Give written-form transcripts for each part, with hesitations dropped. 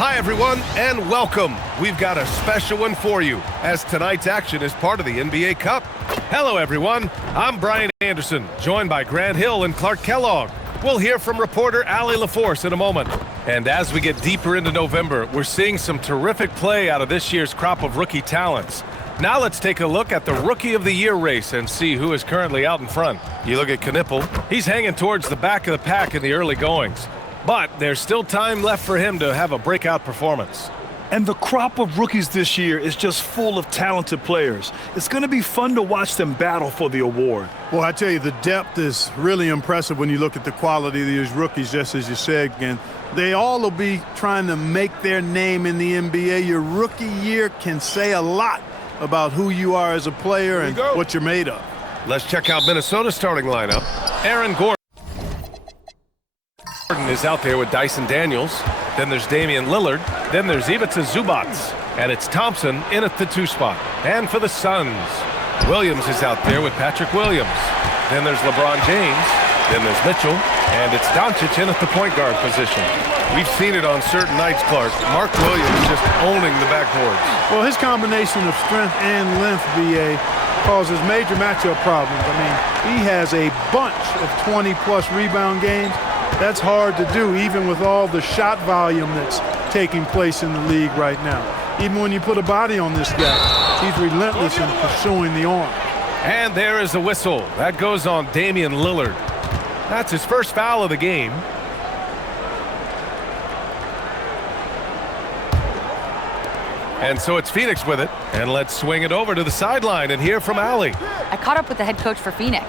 Hi, everyone, and welcome. We've got a special one for you, as tonight's action is part of the NBA Cup. Hello, everyone. I'm Brian Anderson, joined by Grant Hill and Clark Kellogg. We'll hear from reporter Allie LaForce in a moment. And as we get deeper into November, we're seeing some terrific play out of this year's crop of rookie talents. Now let's take a look at the Rookie of the Year race and see who is currently out in front. You look at Knipple. He's hanging towards the back of the pack in the early goings. But there's still time left for him to have a breakout performance. And the crop of rookies this year is just full of talented players. It's going to be fun to watch them battle for the award. Well, I tell you, the depth is really impressive when you look at the quality of these rookies, just as you said, and they all will be trying to make their name in the NBA. Your rookie year can say a lot about who you are as a player and what you're made of. Let's check out Minnesota's starting lineup. Aaron Gordon is out there with Dyson Daniels. Then there's Damian Lillard. Then there's Ivica Zubac. And it's Thompson in at the 2 spot. And for the Suns, Williams is out there with Patrick Williams. Then there's LeBron James. Then there's Mitchell. And it's Doncic in at the point guard position. We've seen it on certain nights, Clark. Mark Williams just owning the backboards. Well, his combination of strength and length, BA, causes major matchup problems. I mean, he has a bunch of 20-plus rebound games. That's hard to do, even with all the shot volume that's taking place in the league right now. Even when you put a body on this guy, he's relentless in pursuing the arm. And there is a whistle. That goes on Damian Lillard. That's his first foul of the game. And so it's Phoenix with it. And let's swing it over to the sideline and hear from Allie. I caught up with the head coach for Phoenix.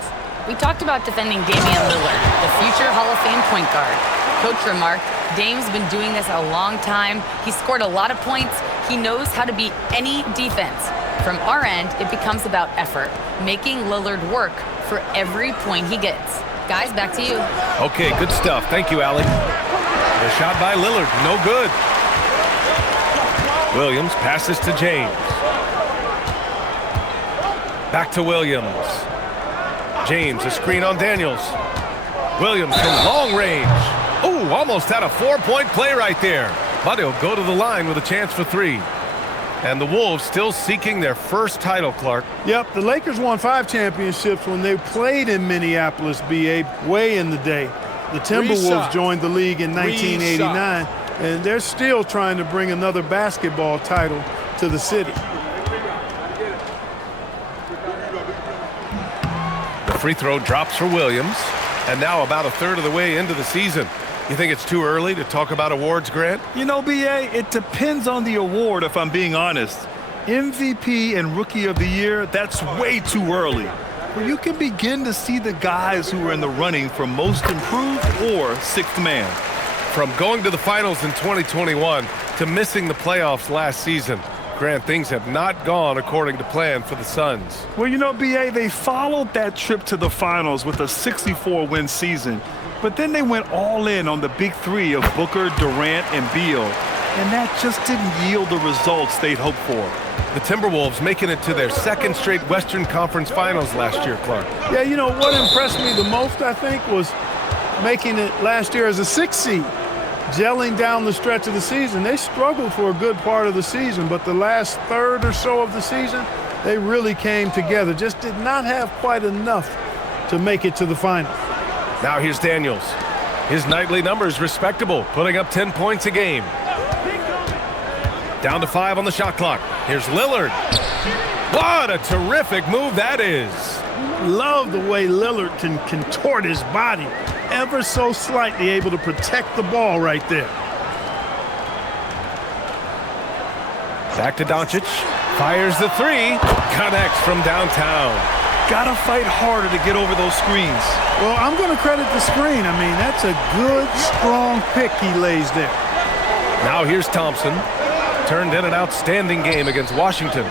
We talked about defending Damian Lillard, the future Hall of Fame point guard. Coach remarked, Dame's been doing this a long time. He scored a lot of points. He knows how to beat any defense. From our end, it becomes about effort, making Lillard work for every point he gets. Guys, back to you. Okay, good stuff. Thank you, Allie. The shot by Lillard, no good. Williams passes to James. Back to Williams. James, a screen on Daniels. Williams from long range. Oh, almost had a 4-point play right there. But he'll go to the line with a chance for 3. And the Wolves still seeking their first title, Clark. Yep, the Lakers won 5 championships when they played in Minneapolis, BA, way in the day. The Timberwolves joined the league in 1989, and they're still trying to bring another basketball title to the city. Free throw drops for Williams, and now about a third of the way into the season. You think it's too early to talk about awards, Grant? You know, BA, it depends on the award, if I'm being honest. MVP and Rookie of the Year, that's way too early. Where you can begin to see the guys who are in the running for Most Improved or Sixth Man. From going to the finals in 2021 to missing the playoffs last season, Grant, things have not gone according to plan for the Suns. Well, you know, BA, they followed that trip to the finals with a 64-win season, but then they went all in on the big 3 of Booker, Durant, and Beal, and that just didn't yield the results they'd hoped for. The Timberwolves making it to their second straight Western Conference Finals last year, Clark. Yeah, you know, what impressed me the most, I think, was making it last year as a 6th seed. Gelling down the stretch of the season. They struggled for a good part of the season, but the last third or so of the season, they really came together. Just did not have quite enough to make it to the final. Now here's Daniels. His nightly numbers respectable, putting up 10 points a game. Down to 5 on the shot clock. Here's Lillard. What a terrific move that is. Love the way Lillard can contort his body ever so slightly, able to protect the ball right there. Back to Doncic. Fires the 3. Connects from downtown. Gotta fight harder to get over those screens. Well, I'm going to credit the screen. I mean, that's a good, strong pick he lays there. Now here's Thompson. Turned in an outstanding game against Washington.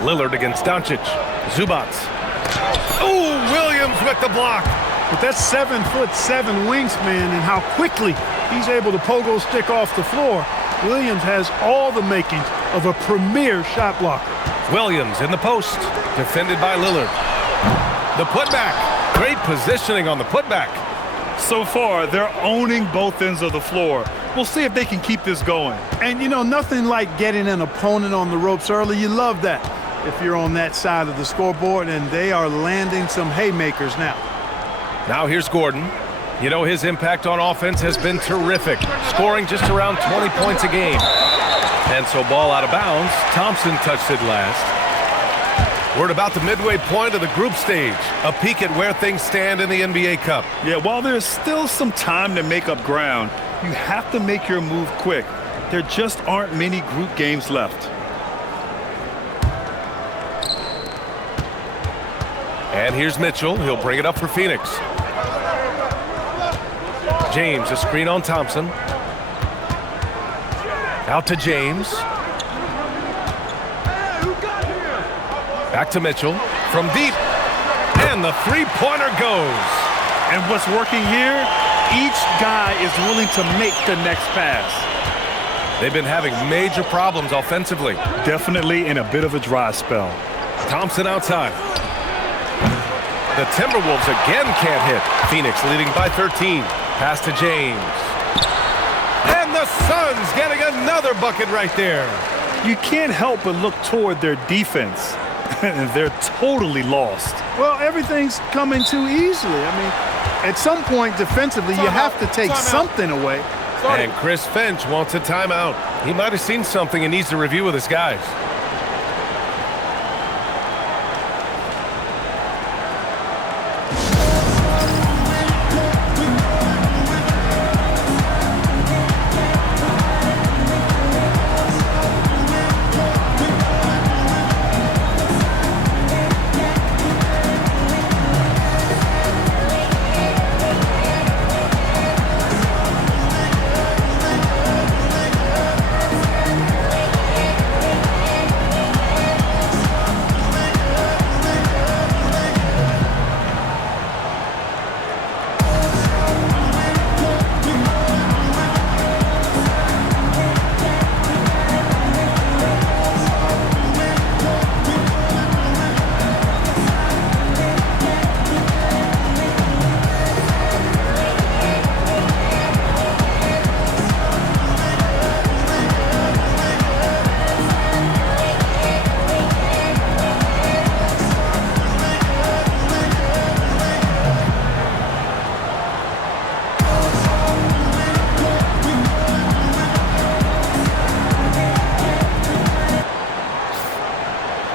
Lillard against Doncic. Zubac. Oh, Williams with the block. But that's 7'7" wingspan, and how quickly he's able to pogo stick off the floor. Williams has all the makings of a premier shot blocker. Williams in the post, defended by Lillard. The putback. Great positioning on the putback. So far, they're owning both ends of the floor. We'll see if they can keep this going. And, you know, nothing like getting an opponent on the ropes early. You love that if you're on that side of the scoreboard, and they are landing some haymakers now. Now here's Gordon. You know, his impact on offense has been terrific, scoring just around 20 points a game. And so ball out of bounds. Thompson touched it last. We're at about the midway point of the group stage. A peek at where things stand in the NBA Cup. Yeah, while there's still some time to make up ground, you have to make your move quick. There just aren't many group games left. And here's Mitchell. He'll bring it up for Phoenix. James, a screen on Thompson. Out to James. Back to Mitchell. From deep. And the three-pointer goes. And what's working here, each guy is willing to make the next pass. They've been having major problems offensively. Definitely in a bit of a dry spell. Thompson outside. The Timberwolves again can't hit. Phoenix leading by 13. Pass to James. And the Suns getting another bucket right there. You can't help but look toward their defense. They're totally lost. Well, everything's coming too easily. I mean, at some point defensively, you have to take something away. And Chris Finch wants a timeout. He might have seen something and needs to review with his guys.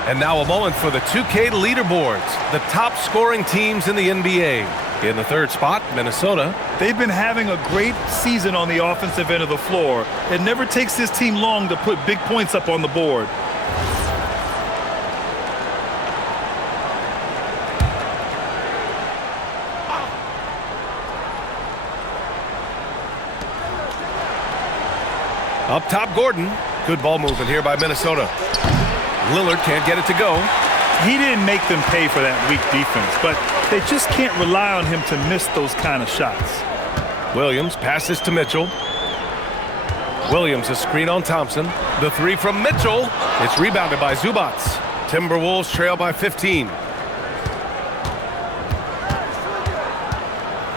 And now a moment for the 2K leaderboards, the top scoring teams in the NBA. In the third spot, Minnesota. They've been having a great season on the offensive end of the floor. It never takes this team long to put big points up on the board. Up top, Gordon. Good ball movement here by Minnesota. Lillard can't get it to go. He didn't make them pay for that weak defense, but they just can't rely on him to miss those kind of shots. Williams passes to Mitchell. Williams a screen on Thompson. The three from Mitchell. It's rebounded by Zubac. Timberwolves trail by 15.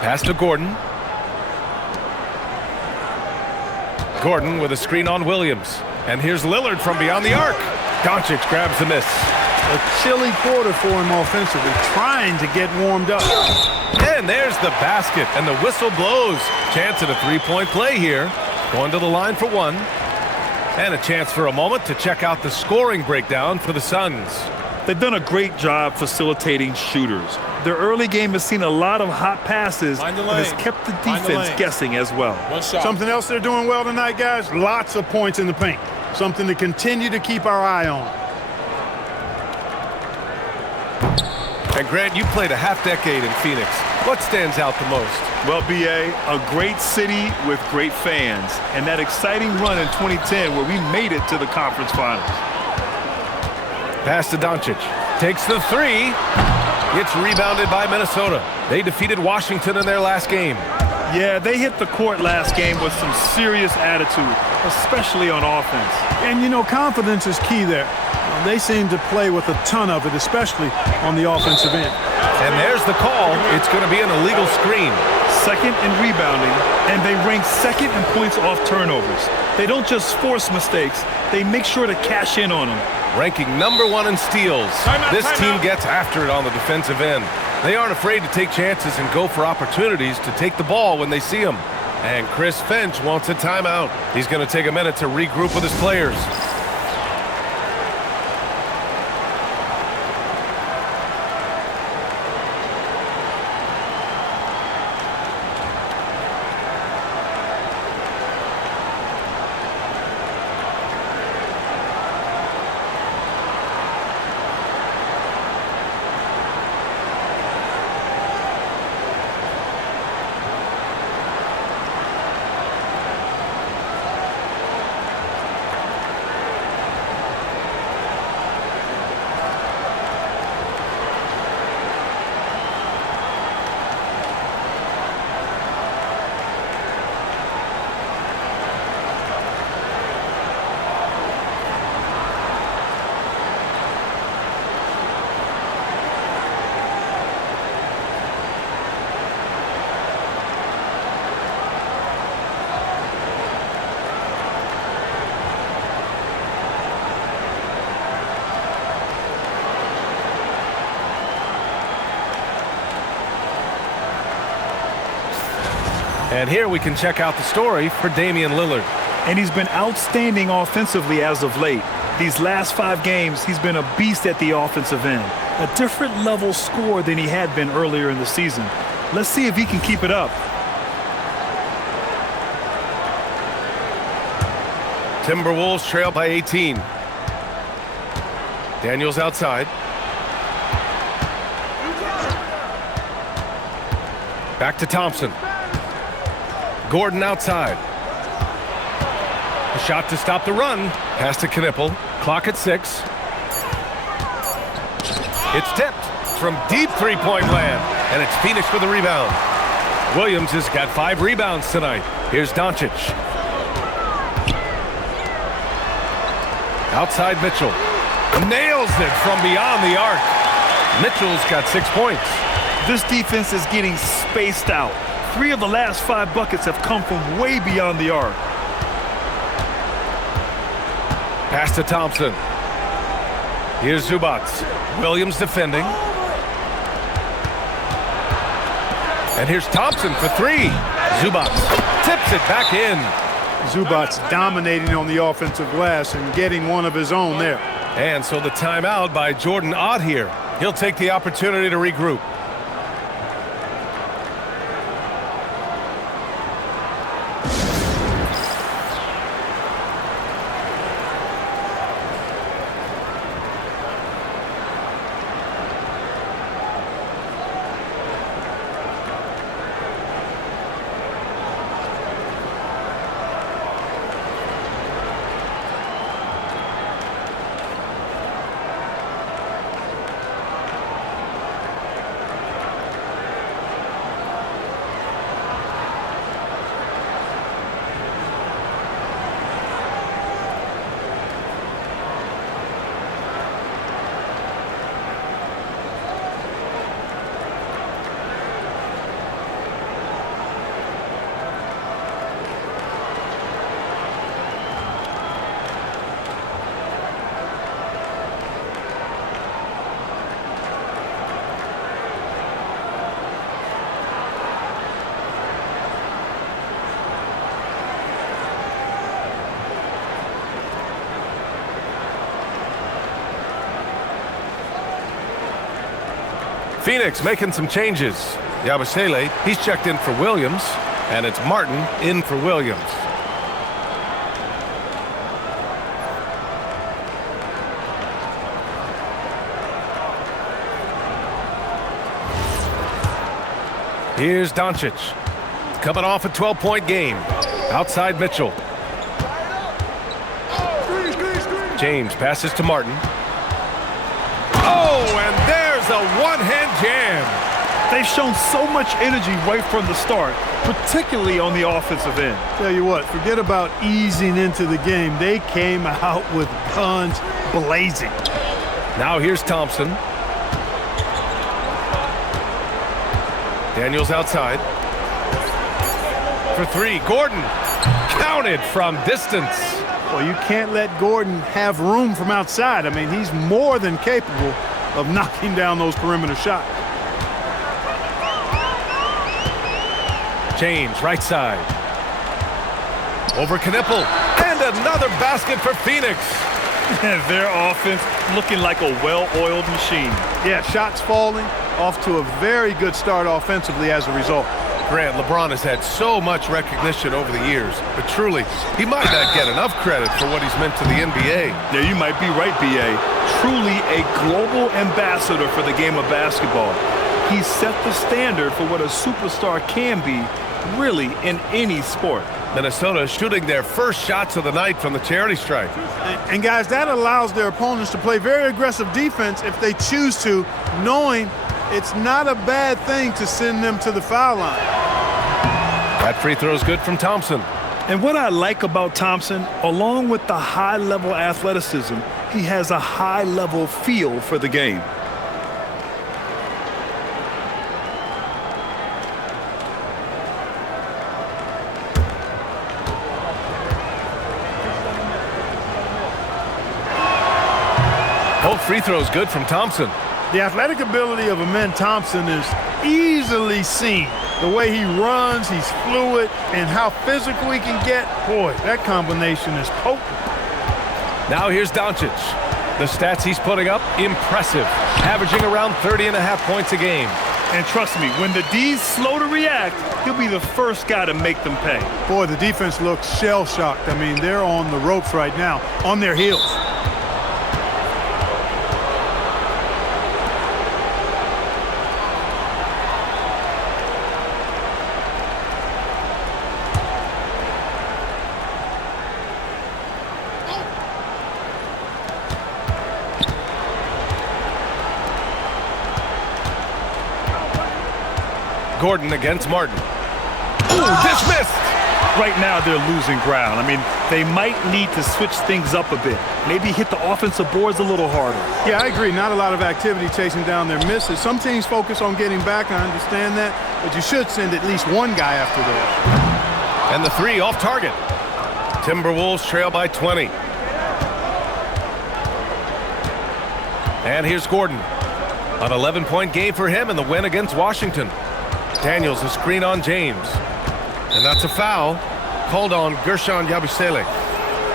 Pass to Gordon. Gordon with a screen on Williams. And here's Lillard from beyond the arc. Doncic grabs the miss. A chilly quarter for him offensively, trying to get warmed up. And there's the basket, and the whistle blows. Chance at a three-point play here. Going to the line for one. And a chance for a moment to check out the scoring breakdown for the Suns. They've done a great job facilitating shooters. Their early game has seen a lot of hot passes and has kept the defense guessing as well. Something else they're doing well tonight, guys, lots of points in the paint. Something to continue to keep our eye on. And Grant, you played a half-decade in Phoenix. What stands out the most? Well, B.A., a great city with great fans, and that exciting run in 2010 where we made it to the conference finals. Pass to Doncic. Takes the three. It's rebounded by Minnesota. They defeated Washington in their last game. Yeah, they hit the court last game with some serious attitude, especially on offense. And, you know, confidence is key there. They seem to play with a ton of it, especially on the offensive end. And there's the call. It's going to be an illegal screen. second in rebounding, and they rank second in points off turnovers. They don't just force mistakes, they make sure to cash in on them. Ranking #1 in steals. This team gets after it on the defensive end. They aren't afraid to take chances and go for opportunities to take the ball when they see them. And Chris Finch wants a timeout. He's going to take a minute to regroup with his players. And here we can check out the story for Damian Lillard. And he's been outstanding offensively as of late. These last 5 games, he's been a beast at the offensive end. A different level scorer than he had been earlier in the season. Let's see if he can keep it up. Timberwolves trail by 18. Daniels outside. Back to Thompson. Gordon outside. A shot to stop the run. Pass to Knipple. Clock at 6. It's tipped from deep three-point land, and it's Phoenix for the rebound. Williams has got 5 rebounds tonight. Here's Doncic. Outside Mitchell. Nails it from beyond the arc. Mitchell's got 6 points. This defense is getting spaced out. 3 of the last 5 buckets have come from way beyond the arc. Pass to Thompson. Here's Zubac. Williams defending. And here's Thompson for 3. Zubac tips it back in. Zubac dominating on the offensive glass and getting one of his own there. And so the timeout by Jordan Ott here. He'll take the opportunity to regroup. Phoenix making some changes. Yabusele, he's checked in for Williams, and it's Martin in for Williams. Here's Doncic. Coming off a 12-point game. Outside Mitchell. James passes to Martin. Oh, and there's a one-hand jam. They've shown so much energy right from the start, particularly on the offensive end. Tell you what, forget about easing into the game. They came out with guns blazing. Now here's Thompson. Daniels outside. for three. Gordon counted from distance. Well, you can't let Gordon have room from outside. I mean, he's more than capable of knocking down those perimeter shots. James, right side. Over Knipple. And another basket for Phoenix. Their offense looking like a well-oiled machine. Yeah, shots falling, off to a very good start offensively as a result. Grant, LeBron has had so much recognition over the years, but truly, he might not get enough credit for what he's meant to the NBA. Yeah, you might be right, B.A. Truly a global ambassador for the game of basketball. He set the standard for what a superstar can be, really, in any sport. Minnesota shooting their first shots of the night from the charity stripe. And guys, that allows their opponents to play very aggressive defense if they choose to, knowing it's not a bad thing to send them to the foul line. That free throw is good from Thompson. And what I like about Thompson, along with the high-level athleticism, he has a high-level feel for the game. Both free throws good from Thompson. The athletic ability of Amen Thompson is easily seen. The way he runs, he's fluid, and how physical he can get. Boy, that combination is potent. Now here's Doncic. The stats he's putting up, impressive. Averaging around 30.5 points a game. And trust me, when the D's slow to react, he'll be the first guy to make them pay. Boy, the defense looks shell-shocked. I mean, they're on the ropes right now, on their heels. Gordon against Martin. Ooh, dismissed! Right now, they're losing ground. I mean, they might need to switch things up a bit. Maybe hit the offensive boards a little harder. Yeah, I agree. Not a lot of activity chasing down their misses. Some teams focus on getting back. I understand that. But you should send at least one guy after those. And the three off target. Timberwolves trail by 20. And here's Gordon. An 11-point game for him in the win against Washington. Daniels, a screen on James. And that's a foul called on Gershon Yabusele.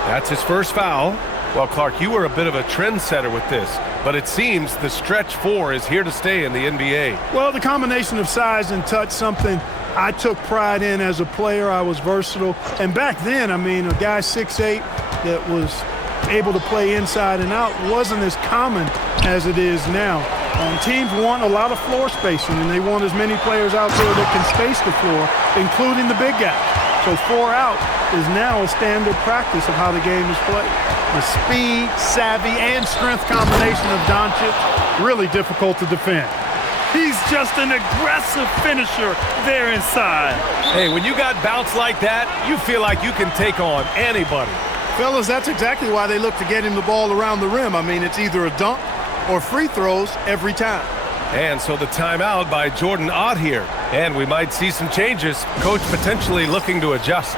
That's his first foul. Well, Clark, you were a bit of a trendsetter with this, but it seems the stretch four is here to stay in the NBA. Well, the combination of size and touch, something I took pride in as a player. I was versatile. And back then, I mean, a guy 6'8" that was able to play inside and out wasn't as common as it is now. Teams want a lot of floor spacing, and they want as many players out there that can space the floor, including the big guys. So 4 out is now a standard practice of how the game is played. The speed, savvy, and strength combination of Doncic, really difficult to defend. He's just an aggressive finisher there inside. Hey, when you got bounce like that, you feel like you can take on anybody. Fellas, that's exactly why they look to get him the ball around the rim. I mean, it's either a dunk or free throws every time. And so the timeout by Jordan Ott here. And we might see some changes. Coach potentially looking to adjust.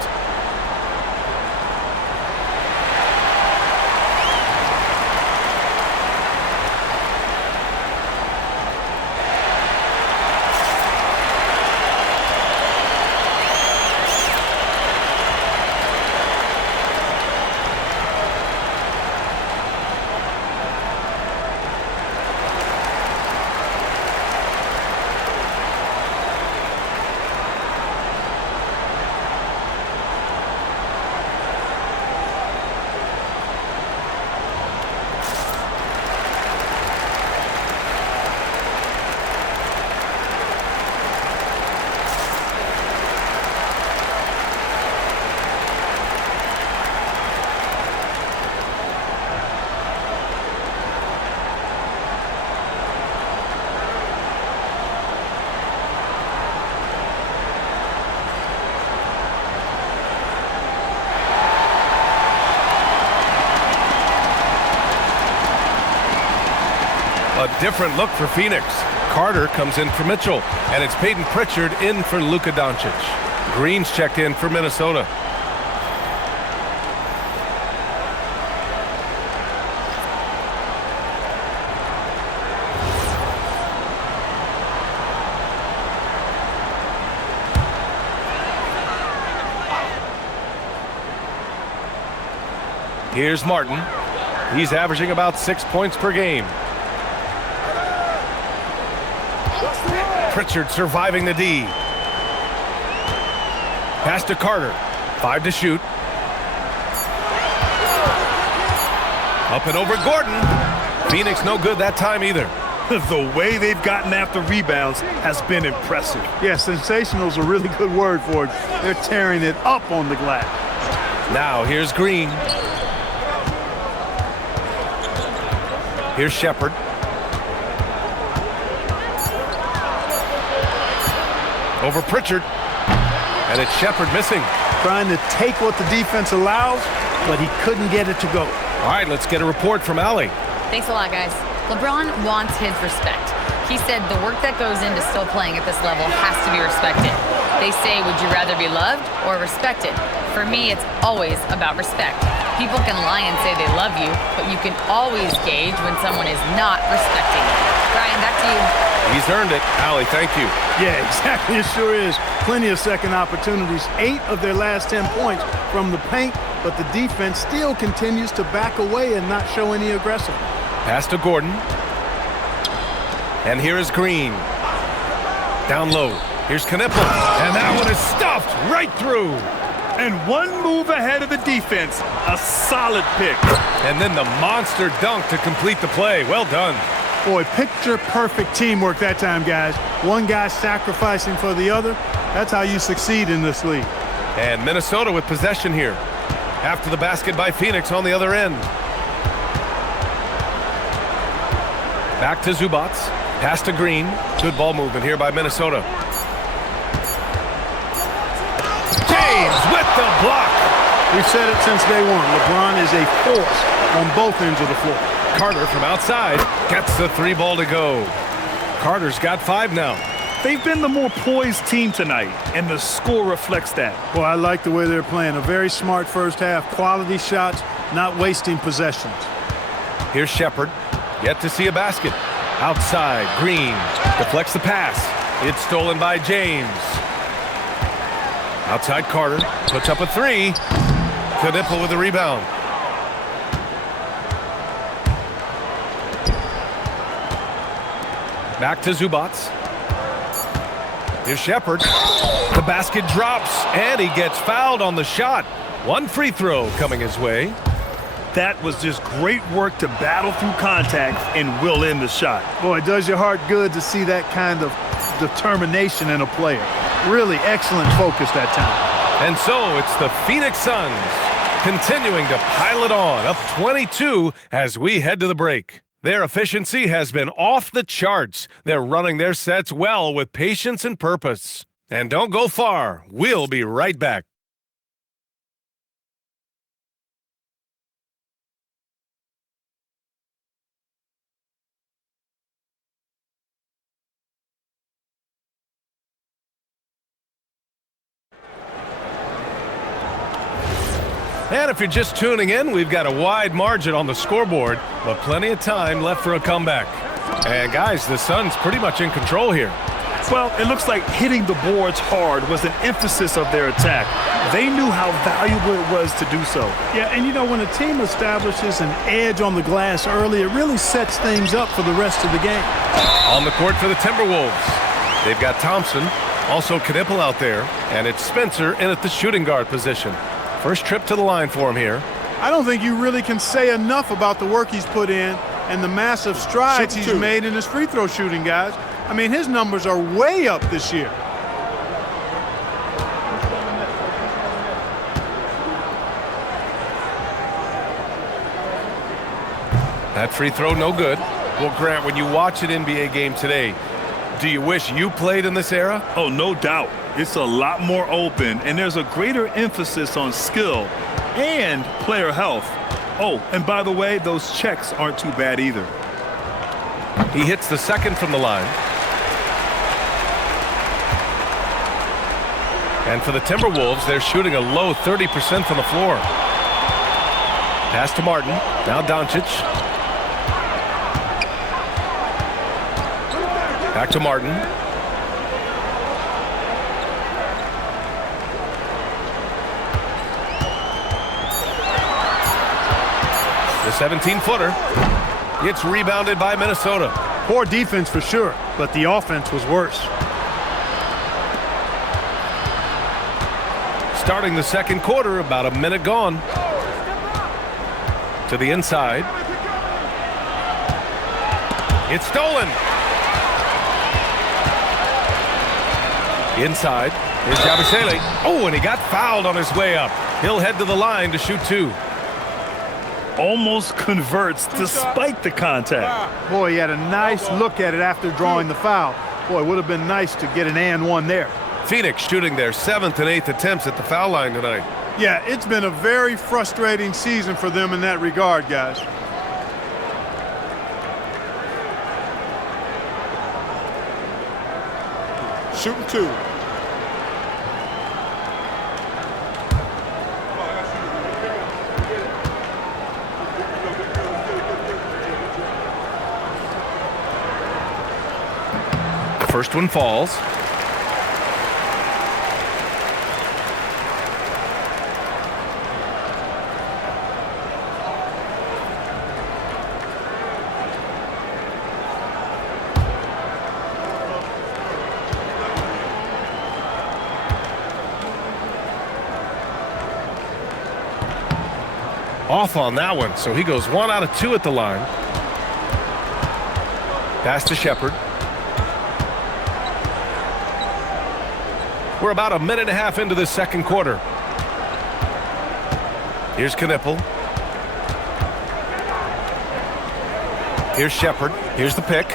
A different look for Phoenix. Carter comes in for Mitchell, and it's Peyton Pritchard in for Luka Doncic. Green's checked in for Minnesota. Here's Martin. He's averaging about 6 points per game. Pritchard surviving the D. Pass to Carter. 5 to shoot. Up and over Gordon. Phoenix no good that time either. The way they've gotten after rebounds has been impressive. Yeah, sensational is a really good word for it. They're tearing it up on the glass. Now here's Green. Here's Shepard. Over Pritchard. And it's Shepard missing. Trying to take what the defense allows, but he couldn't get it to go. All right, let's get a report from Allie. Thanks a lot, guys. LeBron wants his respect. He said the work that goes into still playing at this level has to be respected. They say, would you rather be loved or respected? For me, it's always about respect. People can lie and say they love you, but you can always gauge when someone is not respecting you. Brian, back to you. He's earned it. Allie, thank you. Yeah, exactly. It sure is. Plenty of second opportunities. 8 of their last 10 points from the paint, but the defense still continues to back away and not show any aggressiveness. Pass to Gordon. And here is Green. Down low. Here's Knipple. And that one is stuffed right through. And one move ahead of the defense. A solid pick. And then the monster dunk to complete the play. Well done. Boy, picture-perfect teamwork that time, guys. One guy sacrificing for the other. That's how you succeed in this league. And Minnesota with possession here. After the basket by Phoenix on the other end. Back to Zubac. Pass to Green. Good ball movement here by Minnesota. James with the block. We've said it since day one. LeBron is a force on both ends of the floor. Carter from outside gets the 3 ball to go. Carter's got 5 now. They've been the more poised team tonight, and the score reflects that. Well, I like the way they're playing. A very smart first half. Quality shots, not wasting possessions. Here's Shepard. Yet to see a basket. Outside, Green deflects the pass. It's stolen by James. Outside Carter, puts up a 3. Knipple with the rebound. Back to Zubac. Here's Shepard. The basket drops, and he gets fouled on the shot. 1 free throw coming his way. That was just great work to battle through contact and will in the shot. Boy, it does your heart good to see that kind of determination in a player. Really excellent focus that time. And so it's the Phoenix Suns continuing to pile it on, up 22 as we head to the break. Their efficiency has been off the charts. They're running their sets well with patience and purpose. And don't go far. We'll be right back. And if you're just tuning in, we've got a wide margin on the scoreboard, but plenty of time left for a comeback. And guys, the Suns pretty much in control here. Well, it looks like hitting the boards hard was an emphasis of their attack. They knew how valuable it was to do so. Yeah, and you know, when a team establishes an edge on the glass early, it really sets things up for the rest of the game. On the court for the Timberwolves, they've got Thompson, also Knipple out there, and it's Spencer in at the shooting guard position. First trip to the line for him here. I don't think you really can say enough about the work he's put in and the massive strides he's made in his free throw shooting, guys. I mean, his numbers are way up this year. That free throw, no good. Well, Grant, when you watch an NBA game today, do you wish you played in this era? Oh, no doubt. It's a lot more open, and there's a greater emphasis on skill and player health. Oh, and by the way, those checks aren't too bad either. He hits the 2nd from the line. And for the Timberwolves, they're shooting a low 30% from the floor. Pass to Martin. Now Doncic. Back to Martin. The 17-footer gets rebounded by Minnesota. Poor defense for sure, but the offense was worse. Starting the second quarter, about a minute gone. To the inside. It's stolen. Inside. Here's Yabusele. Oh, and he got fouled on his way up. He'll head to the line to shoot two. Almost converts despite the contact. Boy, he had a nice look at it after drawing the foul. Boy, it would have been nice to get an and one there. Phoenix shooting their 7th and 8th attempts at the foul line tonight. Yeah, it's been a very frustrating season for them in that regard, guys. Shooting two. First one falls. Off on that one, so he goes 1 out of 2 at the line. Pass to Shepard. We're about a minute and a half into the second quarter. Here's Knipple. Here's Shepard. Here's the pick.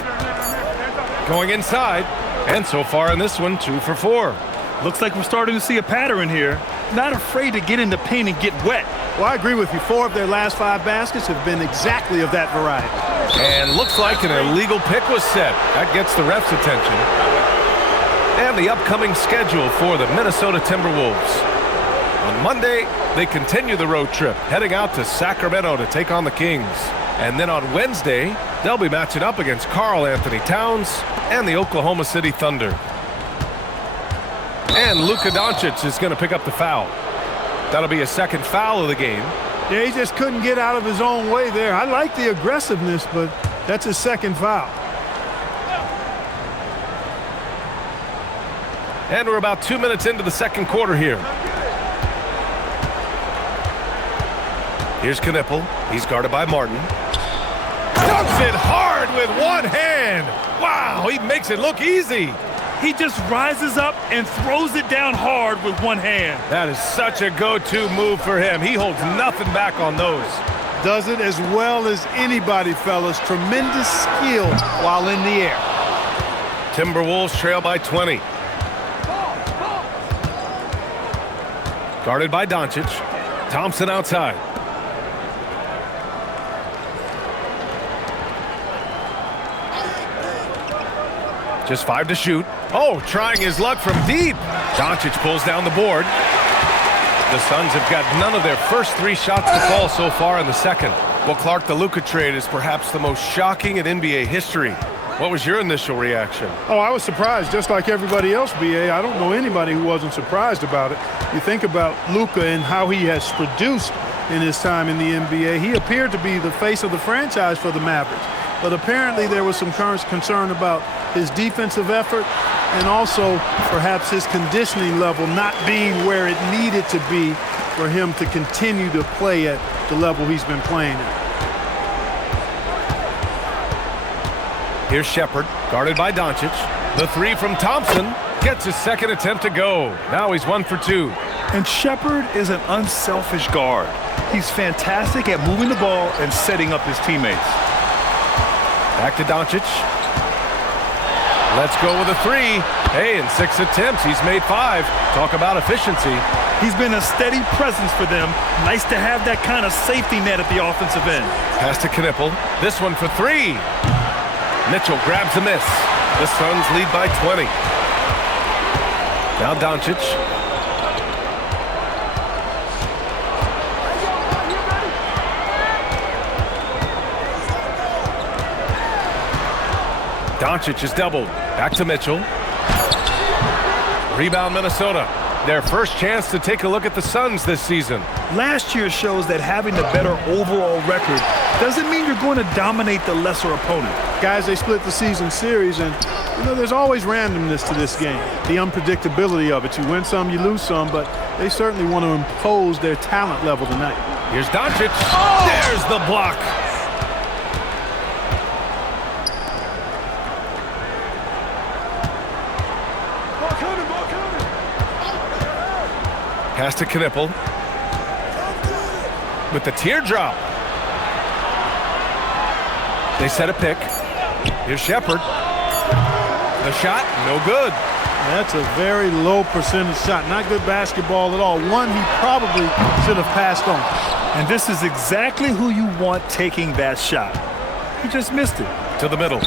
Going inside. And so far in this one, 2 for 4. Looks like we're starting to see a pattern here. Not afraid to get in the paint and get wet. Well, I agree with you. 4 of their last 5 baskets have been exactly of that variety. And looks like an illegal pick was set. That gets the ref's attention. And the upcoming schedule for the Minnesota Timberwolves. On Monday, they continue the road trip, heading out to Sacramento to take on the Kings. And then on Wednesday, they'll be matching up against Karl Anthony Towns and the Oklahoma City Thunder. And Luka Doncic is going to pick up the foul. That'll be a second foul of the game. Yeah, he just couldn't get out of his own way there. I like the aggressiveness, but that's his second foul. And we're about 2 minutes into the second quarter here. Here's Knipple. He's guarded by Martin. Dunks it hard with one hand. Wow, he makes it look easy. He just rises up and throws it down hard with one hand. That is such a go-to move for him. He holds nothing back on those. Does it as well as anybody, fellas. Tremendous skill while in the air. Timberwolves trail by 20. Guarded by Doncic. Thompson outside. Just 5 to shoot. Oh, trying his luck from deep. Doncic pulls down the board. The Suns have got none of their first 3 shots to fall so far in the second. Well, Clark, the Luka trade is perhaps the most shocking in NBA history. What was your initial reaction? Oh, I was surprised, just like everybody else, B.A. I don't know anybody who wasn't surprised about it. You think about Luka and how he has produced in his time in the NBA. He appeared to be the face of the franchise for the Mavericks. But apparently there was some concern about his defensive effort and also perhaps his conditioning level not being where it needed to be for him to continue to play at the level he's been playing at. Here's Shepard, guarded by Doncic. The 3 from Thompson gets his second attempt to go. Now he's 1 for 2. And Shepard is an unselfish guard. He's fantastic at moving the ball and setting up his teammates. Back to Doncic. Let's go with a 3. Hey, in 6 attempts, he's made 5. Talk about efficiency. He's been a steady presence for them. Nice to have that kind of safety net at the offensive end. Pass to Knipple. This one for 3. Mitchell grabs a miss. The Suns lead by 20. Now Doncic. Doncic is doubled. Back to Mitchell. Rebound Minnesota. Their first chance to take a look at the Suns this season. Last year shows that having the better overall record doesn't mean you're going to dominate the lesser opponent. Guys, they split the season series, and there's always randomness to this game. The unpredictability of it. You win some, you lose some, but they certainly want to impose their talent level tonight. Here's Doncic. Oh! There's the block. Pass to Knipple. With the teardrop. They set a pick. Here's Shepherd. The shot, no good. That's a very low percentage shot. Not good basketball at all. One he probably should have passed on. And this is exactly who you want taking that shot. He just missed it. To the middle.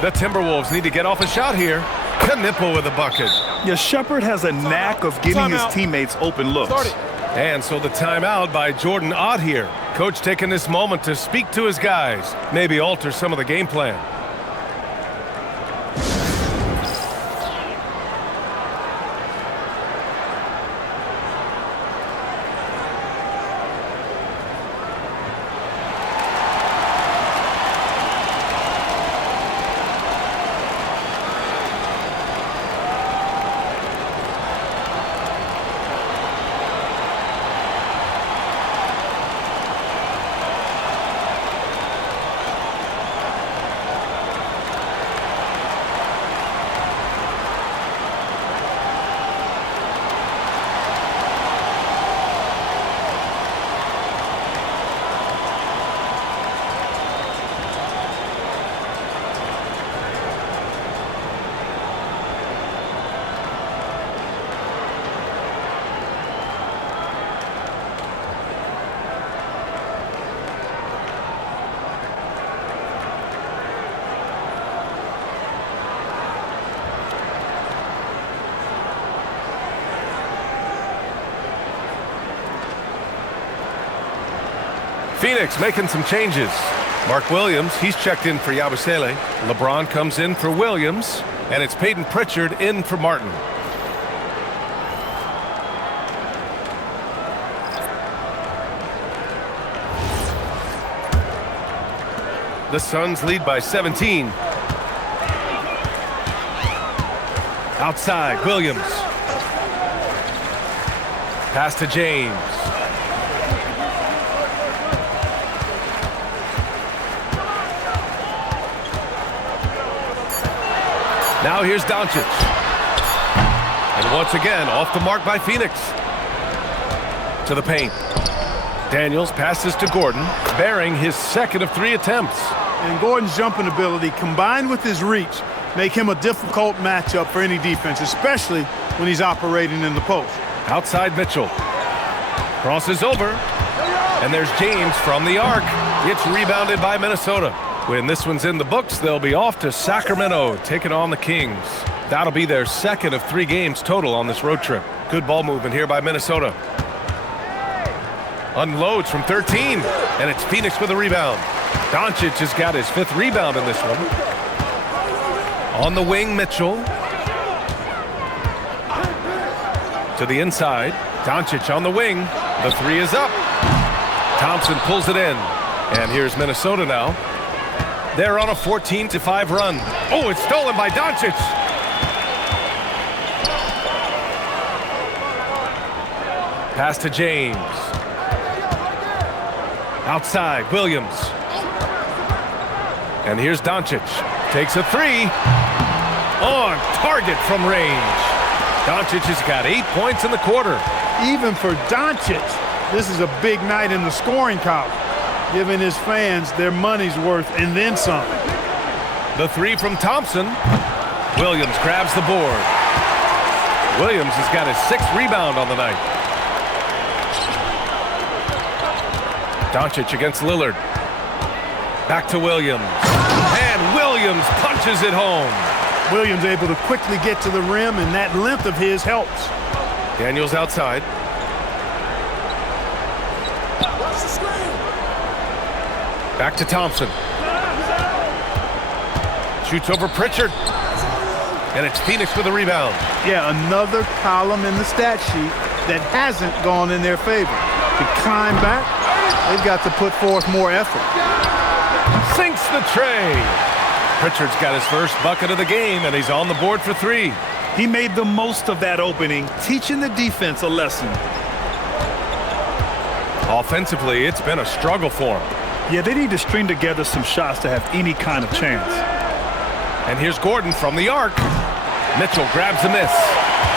The Timberwolves need to get off a shot here. Knipple with a bucket. Yeah, Shepherd has a knack of getting his teammates open looks. And so the timeout by Jordan Ott here. Coach taking this moment to speak to his guys. Maybe alter some of the game plan. Phoenix making some changes. Mark Williams, he's checked in for Yabusele. LeBron comes in for Williams. And it's Peyton Pritchard in for Martin. The Suns lead by 17. Outside, Williams. Pass to James. Now here's Doncic. And once again, off the mark by Phoenix. To the paint. Daniels passes to Gordon, bearing his second of 3 attempts. And Gordon's jumping ability, combined with his reach, make him a difficult matchup for any defense, especially when he's operating in the post. Outside Mitchell. Crosses over. And there's James from the arc. It's rebounded by Minnesota. When this one's in the books, they'll be off to Sacramento, taking on the Kings. That'll be their second of 3 games total on this road trip. Good ball movement here by Minnesota. Unloads from 13, and it's Phoenix with a rebound. Doncic has got his 5th rebound in this one. On the wing, Mitchell. To the inside. Doncic on the wing. The 3 is up. Thompson pulls it in. And here's Minnesota now. They're on a 14-5 run. Oh, it's stolen by Doncic. Pass to James. Outside, Williams. And here's Doncic. Takes a 3. On target from range. Doncic has got 8 points in the quarter. Even for Doncic, this is a big night in the scoring column, giving his fans their money's worth and then some. The 3 from Thompson. Williams grabs the board. Williams has got his 6th rebound on the night. Doncic against Lillard. Back to Williams. And Williams punches it home. Williams able to quickly get to the rim, and that length of his helps. Daniels outside. Back to Thompson. Shoots over Pritchard. And it's Phoenix with a rebound. Yeah, another column in the stat sheet that hasn't gone in their favor. To climb back, they've got to put forth more effort. Sinks the tray. Pritchard's got his first bucket of the game, and he's on the board for 3. He made the most of that opening, teaching the defense a lesson. Offensively, it's been a struggle for him. Yeah, they need to string together some shots to have any kind of chance. And here's Gordon from the arc. Mitchell grabs the miss.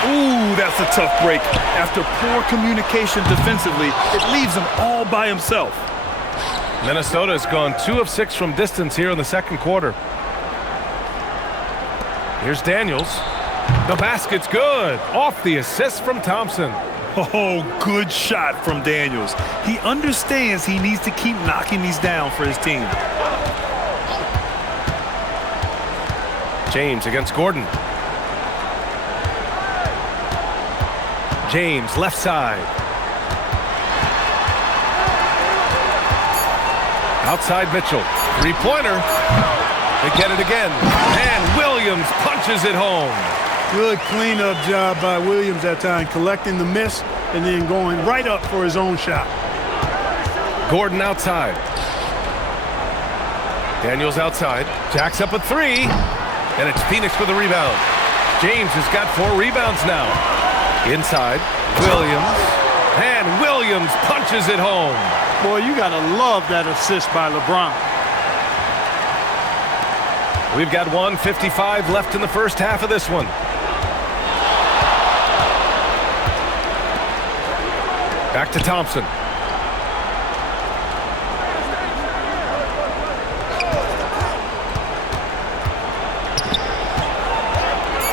Ooh, that's a tough break. After poor communication defensively, it leaves him all by himself. Minnesota has gone 2 of 6 from distance here in the second quarter. Here's Daniels. The basket's good. Off the assist from Thompson. Oh, good shot from Daniels. He understands he needs to keep knocking these down for his team. James against Gordon. James, left side. Outside Mitchell. Three-pointer. They get it again. And Williams punches it home. Good cleanup job by Williams that time, collecting the miss and then going right up for his own shot. Gordon outside. Daniels outside. Jacks up a 3. And it's Phoenix with a rebound. James has got 4 rebounds now. Inside, Williams. And Williams punches it home. Boy, you got to love that assist by LeBron. We've got 1:55 left in the first half of this one. Back to Thompson.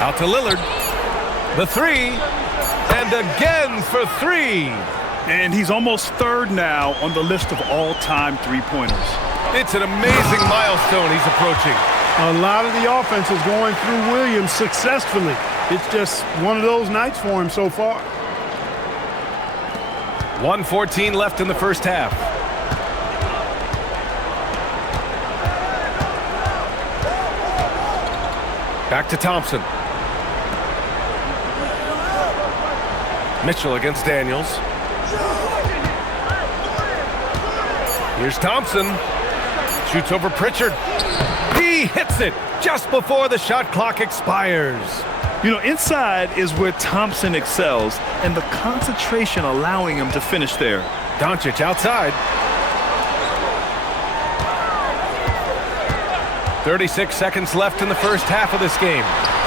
Out to Lillard. The 3. And again for 3. And he's almost third now on the list of all-time three-pointers. It's an amazing milestone he's approaching. A lot of the offense is going through Williams successfully. It's just one of those nights for him so far. 1:14 left in the first half. Back to Thompson. Mitchell against Daniels. Here's Thompson. Shoots over Pritchard. He hits it just before the shot clock expires. You know, inside is where Thompson excels, and the concentration allowing him to finish there. Doncic outside. 36 seconds left in the first half of this game.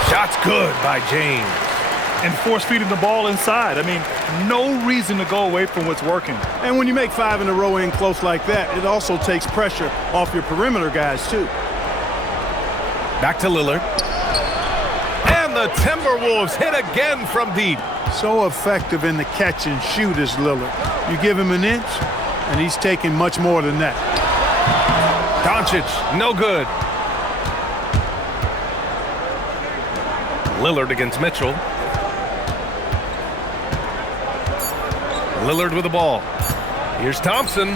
Shot's good by James. And force feeding the ball inside. I mean, no reason to go away from what's working. And when you make 5 in a row in close like that, it also takes pressure off your perimeter guys, too. Back to Lillard. And the Timberwolves hit again from deep. So effective in the catch and shoot is Lillard. You give him an inch, and he's taking much more than that. Doncic, no good. Lillard against Mitchell. Lillard with the ball. Here's Thompson.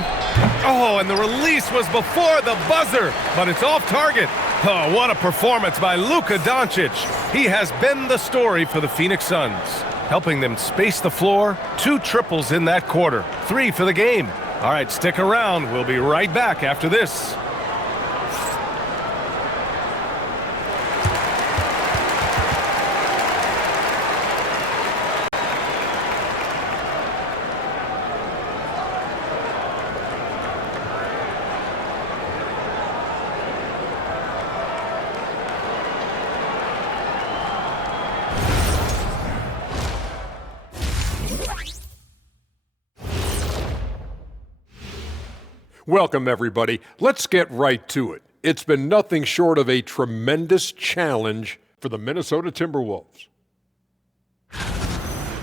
Oh, and the release was before the buzzer, but it's off target. Oh, what a performance by Luka Doncic. He has been the story for the Phoenix Suns, helping them space the floor. 2 triples in that quarter, 3 for the game. All right, stick around. We'll be right back after this. Welcome, everybody. Let's get right to it. It's been nothing short of a tremendous challenge for the Minnesota Timberwolves.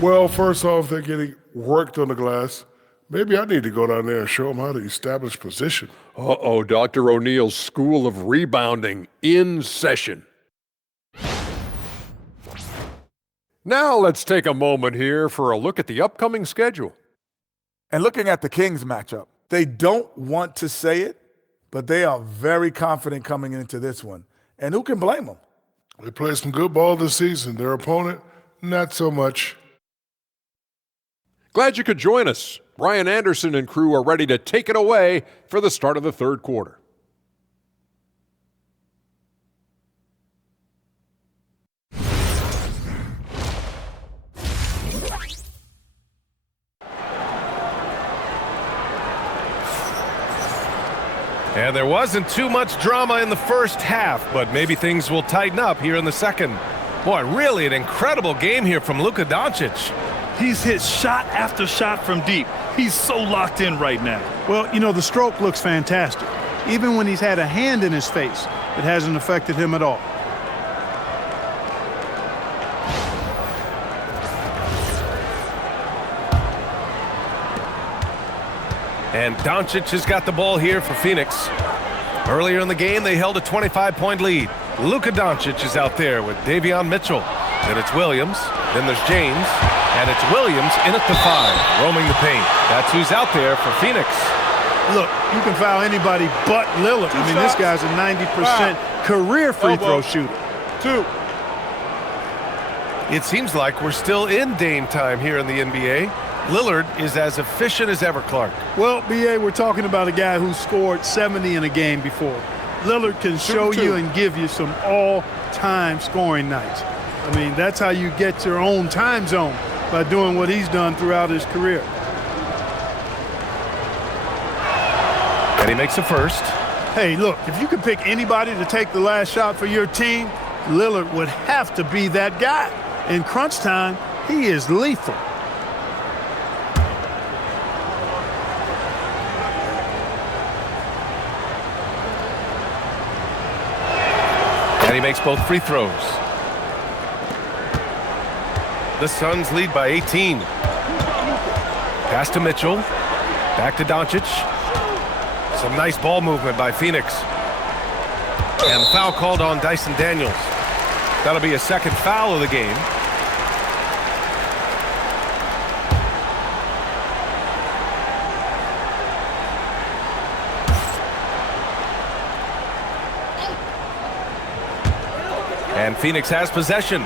Well, first off, they're getting worked on the glass. Maybe I need to go down there and show them how to establish position. Uh-oh, Dr. O'Neill's School of Rebounding in session. Now let's take a moment here for a look at the upcoming schedule. And looking at the Kings matchup, they don't want to say it, but they are very confident coming into this one. And who can blame them? They played some good ball this season. Their opponent, not so much. Glad you could join us. Brian Anderson and crew are ready to take it away for the start of the third quarter. And there wasn't too much drama in the first half, but maybe things will tighten up here in the second. Boy, really an incredible game here from Luka Doncic. He's hit shot after shot from deep. He's so locked in right now. Well, you know, the stroke looks fantastic. Even when he's had a hand in his face, it hasn't affected him at all. And Doncic has got the ball here for Phoenix. Earlier in the game, they held a 25-point lead. Luka Doncic is out there with Davion Mitchell. Then it's Williams. Then there's James. And it's Williams in at the 5, roaming the paint. That's who's out there for Phoenix. Look, you can foul anybody but Lillard. I mean, this guy's a 90% career free throw shooter. 2. It seems like we're still in Dame time here in the NBA. Lillard is as efficient as ever, Clark. Well, B.A., we're talking about a guy who scored 70 in a game before. Lillard can show you and give you some all-time scoring nights. I mean, that's how you get your own time zone, by doing what he's done throughout his career. And he makes the first. Hey, look, if you could pick anybody to take the last shot for your team, Lillard would have to be that guy. In crunch time, he is lethal. And he makes both free throws. The Suns lead by 18. Pass to Mitchell. Back to Doncic. Some nice ball movement by Phoenix. And the foul called on Dyson Daniels. That'll be a second foul of the game. And Phoenix has possession.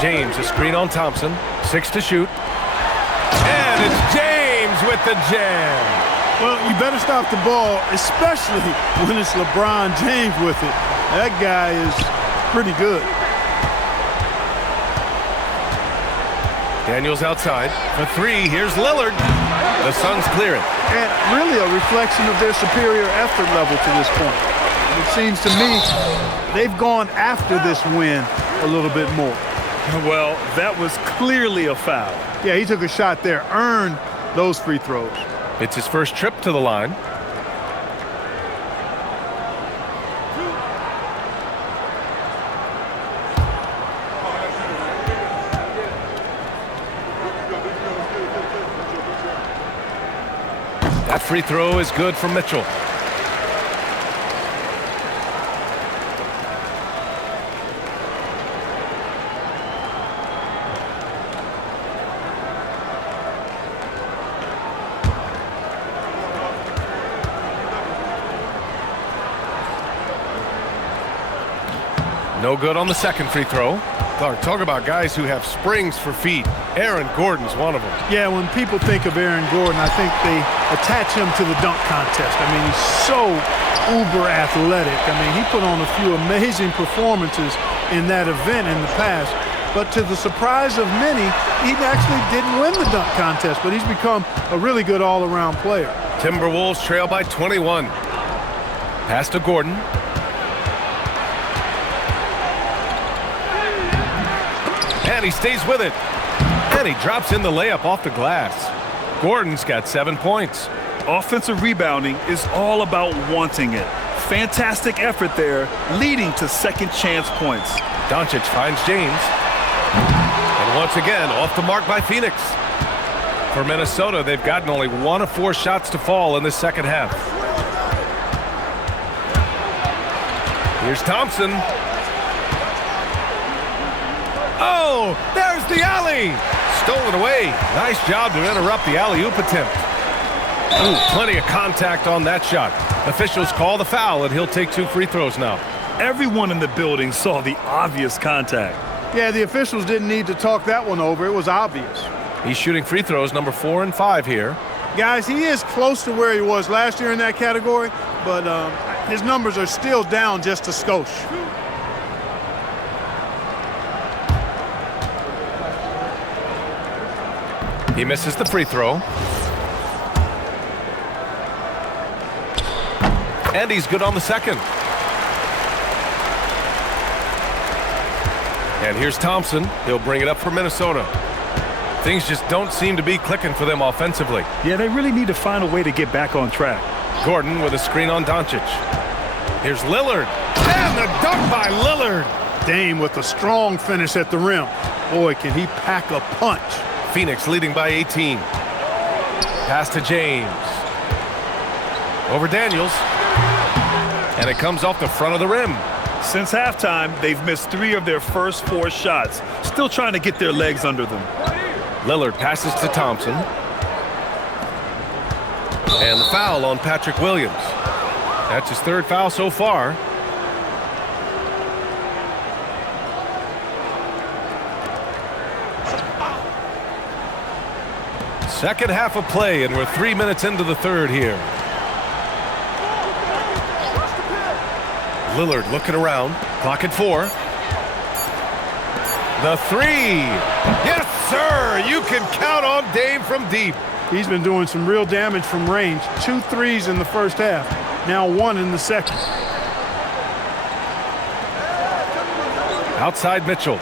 James, a screen on Thompson. 6 to shoot. And it's James with the jam. Well, you better stop the ball, especially when it's LeBron James with it. That guy is pretty good. Daniels outside. For 3, here's Lillard. The Suns clear it. And really a reflection of their superior effort level to this point. It seems to me they've gone after this win a little bit more. Well, that was clearly a foul. Yeah, he took a shot there, earned those free throws. It's his first trip to the line. That free throw is good for Mitchell. No good on the second free throw. Clark, talk about guys who have springs for feet. Aaron Gordon's one of them. Yeah, when people think of Aaron Gordon, I think they attach him to the dunk contest. I mean, he's so uber athletic. I mean, he put on a few amazing performances in that event in the past. But to the surprise of many, he actually didn't win the dunk contest, but he's become a really good all-around player. Timberwolves trail by 21. Pass to Gordon. And he stays with it. And he drops in the layup off the glass. Gordon's got 7 points. Offensive rebounding is all about wanting it. Fantastic effort there, leading to second chance points. Doncic finds James. And once again, off the mark by Phoenix. For Minnesota, they've gotten only 1 of 4 shots to fall in this second half. Here's Thompson. Oh, there's the alley. Stolen away. Nice job to interrupt the alley-oop attempt. Ooh, plenty of contact on that shot. Officials call the foul, and he'll take 2 free throws now. Everyone in the building saw the obvious contact. Yeah, the officials didn't need to talk that one over. It was obvious. He's shooting free throws number 4 and 5 here. Guys, he is close to where he was last year in that category, but his numbers are still down just a skosh. He misses the free throw. And he's good on the second. And here's Thompson. He'll bring it up for Minnesota. Things just don't seem to be clicking for them offensively. Yeah, they really need to find a way to get back on track. Gordon with a screen on Doncic. Here's Lillard. And the dunk by Lillard. Dame with a strong finish at the rim. Boy, can he pack a punch. Phoenix leading by 18. Pass to James. Over Daniels. And it comes off the front of the rim. Since halftime, they've missed 3 of their first 4 shots. Still trying to get their legs under them. Lillard passes to Thompson. And the foul on Patrick Williams. That's his 3rd foul so far. Second half of play, and we're 3 minutes into the 3rd here. Lillard looking around. Clock at 4. The 3. Yes, sir! You can count on Dame from deep. He's been doing some real damage from range. 2 threes in the first half. Now 1 in the second. Outside Mitchell.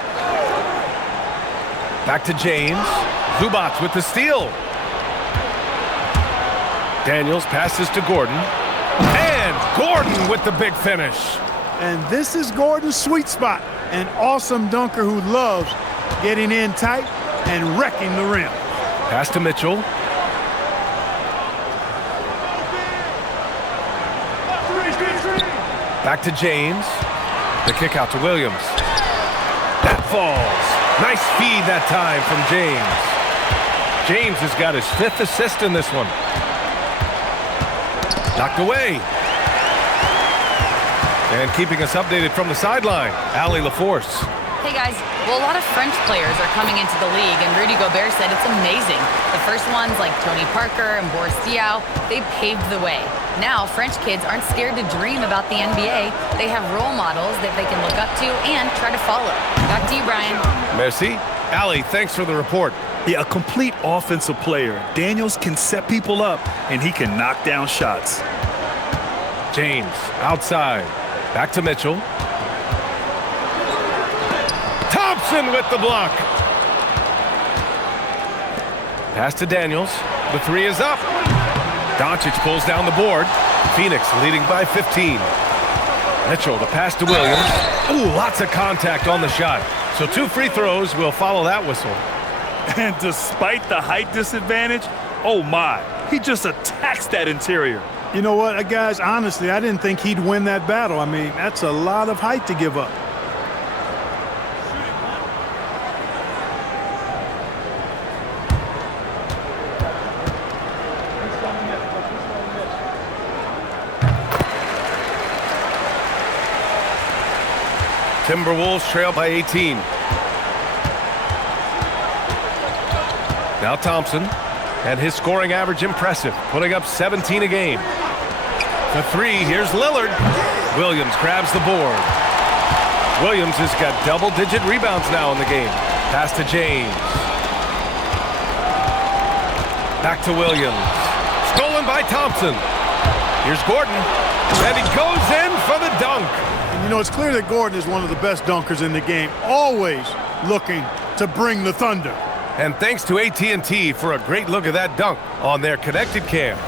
Back to James. Zubac with the steal. Daniels passes to Gordon. And Gordon with the big finish. And this is Gordon's sweet spot. An awesome dunker who loves getting in tight and wrecking the rim. Pass to Mitchell. Back to James. The kick out to Williams. That falls. Nice feed that time from James. James has got his 5th assist in this one. Knocked away. And keeping us updated from the sideline, Allie LaForce. Hey guys, well, a lot of French players are coming into the league, and Rudy Gobert said it's amazing. The first ones like Tony Parker and Boris Diaw, they paved the way. Now French kids aren't scared to dream about the NBA. They have role models that they can look up to and try to follow. Back to you, Brian. Merci. Allie, thanks for the report. Yeah, a complete offensive player. Daniels can set people up, and he can knock down shots. James outside. Back to Mitchell. Thompson with the block. Pass to Daniels. The 3 is up. Doncic pulls down the board. Phoenix leading by 15. Mitchell, the pass to Williams. Ooh, lots of contact on the shot. So 2 free throws will follow that whistle. And despite the height disadvantage, oh my, he just attacks that interior. You know what, guys, honestly, I didn't think he'd win that battle. I mean, that's a lot of height to give up. Timberwolves trail by 18. Now Thompson, and his scoring average impressive, putting up 17 a game. The 3, here's Lillard. Williams grabs the board. Williams has got double-digit rebounds now in the game. Pass to James. Back to Williams. Stolen by Thompson. Here's Gordon, and he goes in for the dunk. And you know, it's clear that Gordon is one of the best dunkers in the game, always looking to bring the thunder. And thanks to AT&T for a great look at that dunk on their connected cam.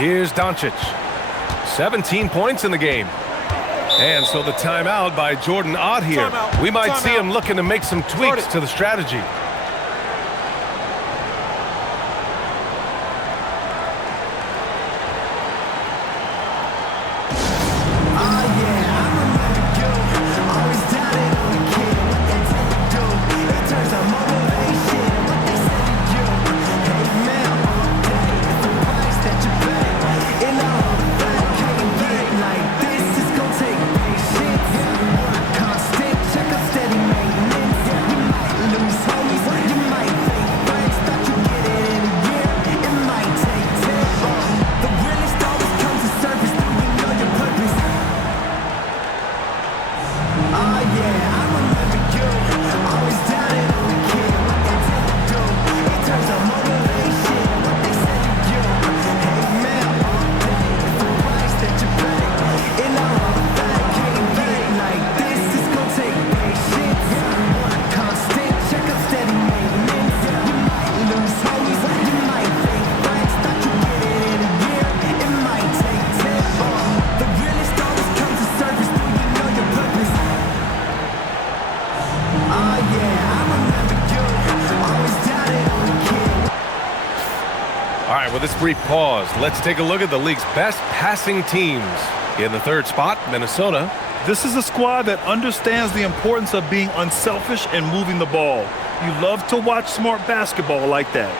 Here's Doncic. 17 points in the game. And so the timeout by Jordan Ott here. We might see him looking to make some tweaks to the strategy. All right, with this brief pause, let's take a look at the league's best passing teams. In the third spot, Minnesota. This is a squad that understands the importance of being unselfish and moving the ball. You love to watch smart basketball like that.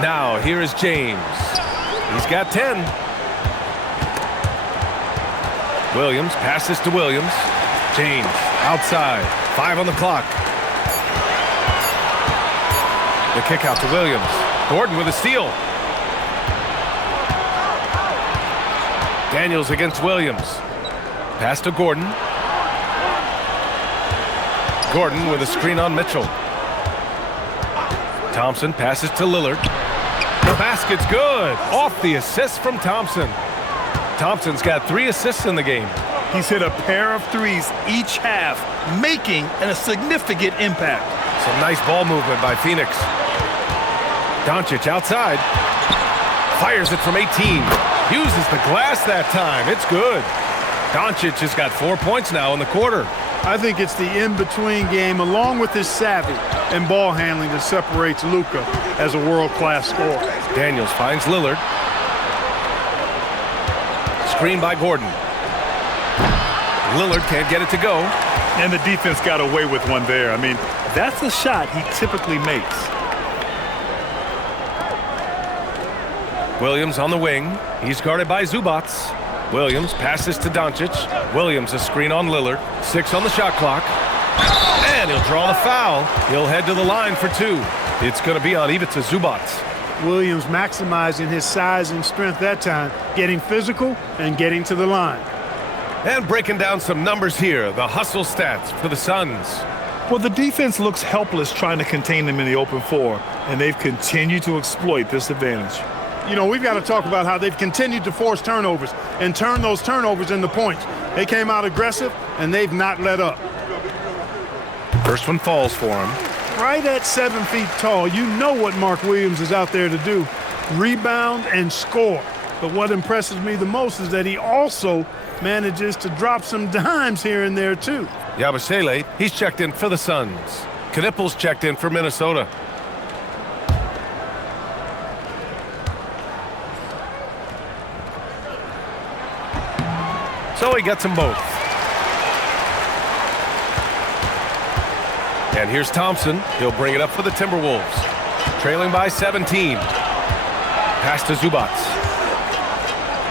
Now, here is James. He's got 10. Williams passes to Williams. James outside. 5 on the clock. The kick out to Williams. Gordon with a steal. Daniels against Williams. Pass to Gordon. Gordon with a screen on Mitchell. Thompson passes to Lillard. The basket's good. Off the assist from Thompson. Thompson's got 3 assists in the game. He's hit a pair of threes each half, making a significant impact. Some nice ball movement by Phoenix. Doncic outside. Fires it from 18. Uses the glass that time. It's good. Doncic has got 4 points now in the quarter. I think it's the in-between game, along with his savvy and ball handling, that separates Luka as a world-class scorer. Daniels finds Lillard. Screen by Gordon. Lillard can't get it to go. And the defense got away with one there. I mean, that's a shot he typically makes. Williams on the wing. He's guarded by Zubac. Williams passes to Doncic. Williams a screen on Lillard. 6 on the shot clock. And he'll draw the foul. He'll head to the line for 2. It's going to be on Ivica Zubac. Williams maximizing his size and strength that time, getting physical and getting to the line. And breaking down some numbers here, the hustle stats for the Suns. Well, the defense looks helpless trying to contain them in the open floor, and they've continued to exploit this advantage. You know, we've got to talk about how they've continued to force turnovers and turn those turnovers into points. They came out aggressive, and they've not let up. First one falls for him. Right at 7 feet tall, you know what Mark Williams is out there to do. Rebound and score. But what impresses me the most is that he also manages to drop some dimes here and there, too. Yabusele, he's checked in for the Suns. Knippel's checked in for Minnesota. So he gets them both. And here's Thompson. He'll bring it up for the Timberwolves. Trailing by 17. Pass to Zubac.